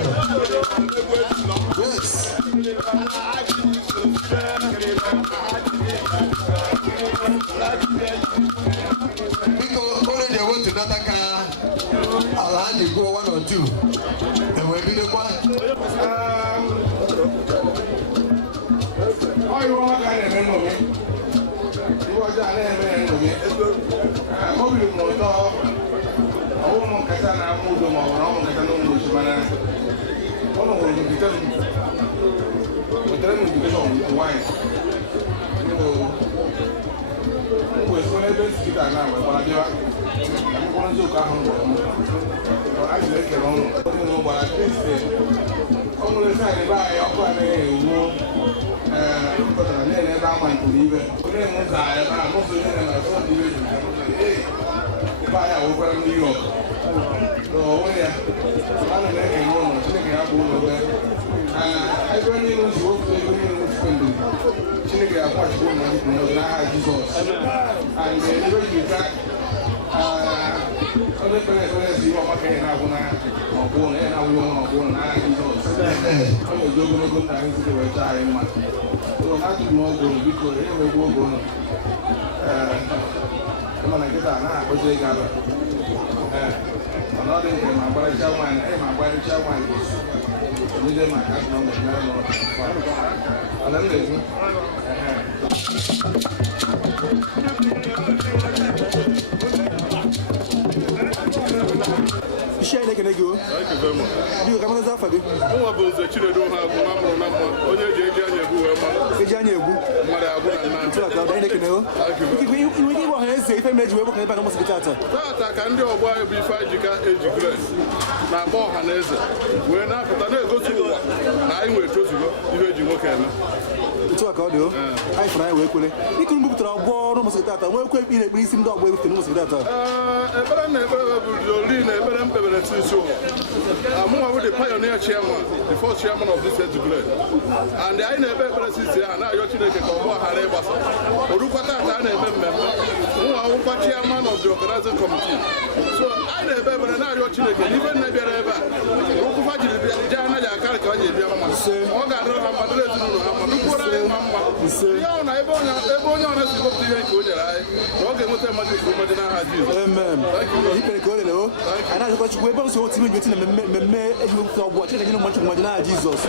Biko onye na-ewetu nata ka ala ha ji gụọ 1 or 2 ewee bidokwa. Iwe ọma ka a na-eme n'oge, iwe ọjọọ a na-eme ya n'oge. Obi m ụtọ ọwụ m nkata na-amụ udo ma ọ bụ na ọmụ nkata na ụmụ ochi, mana ụlọ nwere wetara m invitation nwaanyị wee site n'ebe nsikịta na wee gbara bịa ka mkpụrụ nzukọ ahụ anyị na-ekele ọnụ ụmụ gbara kristi ọ nwere esi anyị ebe anyị ọkụ anaghị ewu pụtara na-ele ebe ama ntụrụ ibe onye m ụzọ anyị ebe a n'ụzọ ihe na ọzọ dị ibe ji ebe anyị awụkwara New York n'onwe ya. Ana m ekele ụlọ Chineke ya bụ ụlọ ebe ebe niile nzi ofu ego niile spendiri Chineke ya kwachikwa ụlọ ndị n'oge n'aha Jizọs. And ebe ji ka onye kpere ekpere ezi ihe ọma ka ya na-abụ na ọgwụ ụlọ ya na-awụ ọnụ ọgwụ ụlọ n'aha Jizọs. Ọ na-eji ogologo nta anyị site wee taa anyị mma. Ụlọ na-atụrụ m ọgwụ ụlọ biko enwegbu oge ụlọ mana nkịta anaghị akpọzi ego aba mana ọ dị nke ma agbarịcha nwaanyị ma agbarịcha nwaanyị ejide maka atụ na mere n'ụlọ mana m na-ekwu isi anyị na-ekene gị o biko ka marazi afa gị. Nwa bụ Nze Chinedu ha bụ nwa mụrụ na mma onye eji eji anya egbu wee mara eji anya egbu mmadụ agwụ na nna ntụ aka anyị na-ekene o inwe ike ịgba ọha eze ife mere ji wee gbakọ ebe a na ụmụsị tata ka ndị ọgbọ anyị bụ Ifeanyijirika ejigred na-agba ọha na eze wee na-apụta na-egosi ụwa na anyị nwere tozugo ibe eji nwoke eme. Ntụ aka ọ dị o anyị fụrụ anyị wee kwere ikuru mbupụtara ọgbọ n'ụmụsị tata nwee ekwe ekpe na-ekpere isi ndị ọgbọ ebute n'ụmụsị tata. Ekpere na ekpere bụ oli na ekpere mkpebere isi ụwa. Amụnwa bụ the pioneer chairman, the first chairman of this ejigred. And anyị na-ekpe ekpere sisi ha na-ayọ Chineke ka ọgbọ ghara ịgbasa. Orukwa tata a na-eme mmemme. Nwa akwụkwọ chairman of the organizing committee. So anyị na-ekpe ekpere na-ayọ Chineke ife nne bịara ebe a. Okwukwa jiri bịa jee anaghị akarị ka ọ ji bịa mma. Ọ ga-adịrị ha mma dịrị ezinụlọ ha mma. Dukwuoro anyị ma mma. ọ na ebe onye ọ na-esi gopụta ihe nke o nyere anyị na ọ ga-enweta mmadụ ifuru mmadụ n'aha Jizọs. Ikpere ka o lere o anyị na-achọkwa Chukwu ebe nso otu ime na mmemme ejimepụta ọgbụ ọchị na-enye mmadụ mmadụ n'aha Jizọs.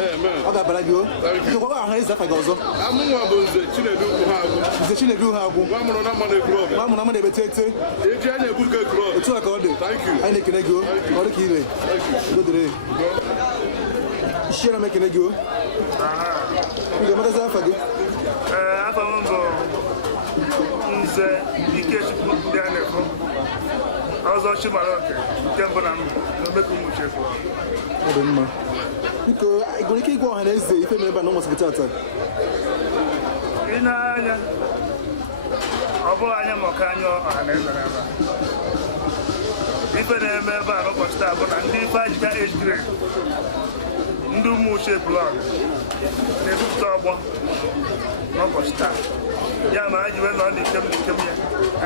Ọ ga-abara gị o ịchekwa ahụ ezi afa gị ọzọ. Amụnwa bụ Nze Chinedu ha agwụ. Nze Chinedu ha agwụ. Nwa mụrụ na mmanụ Ekwulobia. Nwa mụrụ na mmanụ ebete ete. Eji anya ebuka Ekwulobia. Otu a ka ọ dị. Anyị na-ekele gị o ọ dị ka ire. Dodere. Isi na m ekele gị o. Ị ga-amatazi afa gị. Afa m bụ Nze Ikechukwu ndị a na-ekwu ọzọ Chimaroke nke mbụ na n'Omeka Umuchi Ekwulobia. Ọ dị mma. Biko ị nwere ike ịgwa ọha na eze ife mere ebe a na ụmụsị gị tata? Ị na-anya ọ bụghị anya ma ọka anya ọha na eze n'ebe a. Ife na-eme ebe a n'ụbọchị taa bụ na ndị Ifeanyijirika age grade ndị Umuchi Ekwulobia na-ebupụta ọgbọ n'ụbọchị taa. Ya ma anyị ji wee nọ n'ikem ya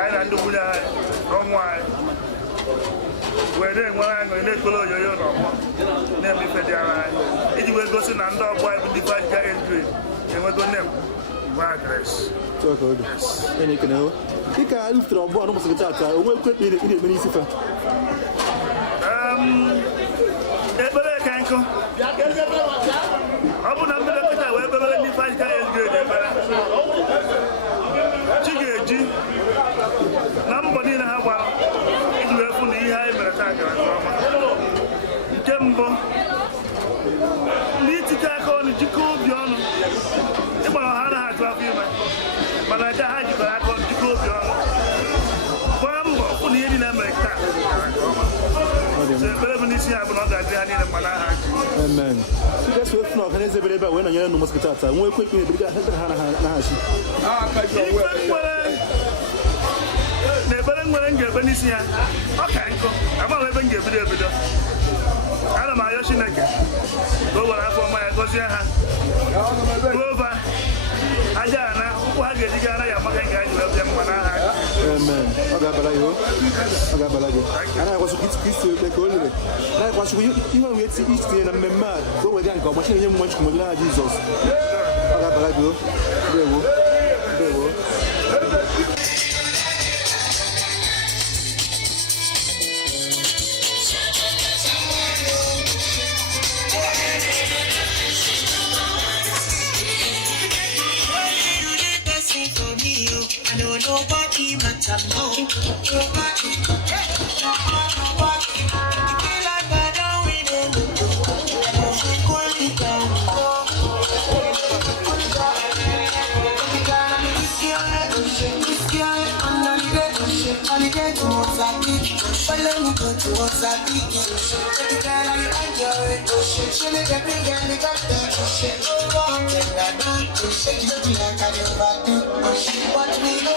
anyị na ndị nwunye anyị na ụmụ anyị wee na-enwere aṅụrị na-ekpere onyonyo n'ọgbọ na-eme ife dị ara anyị iji wee gosi na ndị ọgbọ anyị bụ ndị Ifeanyijirika age grade enwego nem bụ adresị. Dịka anyị butere ọgbọ a n'ụbọchị gị tata onwe ekwe ị na-eme n'isi fa? Ekpere ka nkụ ọ bụ na mmiri nkịta wee kpebere ndị Ifeanyijirika age grade ekpere chi ga-eji na mbọ niile ha gbara iji wee fụ na ihe anyị mere taa gara nke ọma. Nke mbụ n'itikọ aka ọnụ jikọọ obi ọnụ ịgbara ha anaghị atụ afọ ime mana aja ha jikọrọ aka ọnụ jikọọ obi ọnụ gbaa mbọ fụ na ihe niile mere taa gara nke ọma. Ekpere bụ n'isi ya bụ na ọ ga-adị ha niile mma n'aha Amen. Dịka si ofu na ọha na eze bere ebe a wee nọnyere n'ụmụsị gị tata nwee ekwe ikpe na-ebiri ha na-aghachi. Na ekpere nwere m ga-ekpe n'isi ya ọ ka nkụ agbanwe ebe m ga-ebido ebido. Ana m ayọ Chineke ka o were afọ ọma ya gọzie ha ruova aja na ụkwụ ha ga-eji gaa anaghị amaka nke anyị wee bịa mma n'aha. Amen. Ọ ga-abara gị o ọ ga-abara gị. Anaghị akwasịkwa Kristi ekpe ka o lere anaghị akwasịkwa ihe onwe itinye na mmemme a ka o were ya nke ọma Chinenye m nwa Chukwu n'aha Jizọs. Ọ ga-abara gị o ndewo ndewo. I know nobody matter more. Nobody. Nobody. You feel like I don't win anything. I'm going to down. To Mozambique, follow me go to Mozambique. Baby girl, I enjoy it. She make a big girl, they got that shit. Oh, I do. Shake it up like I never do. She want me to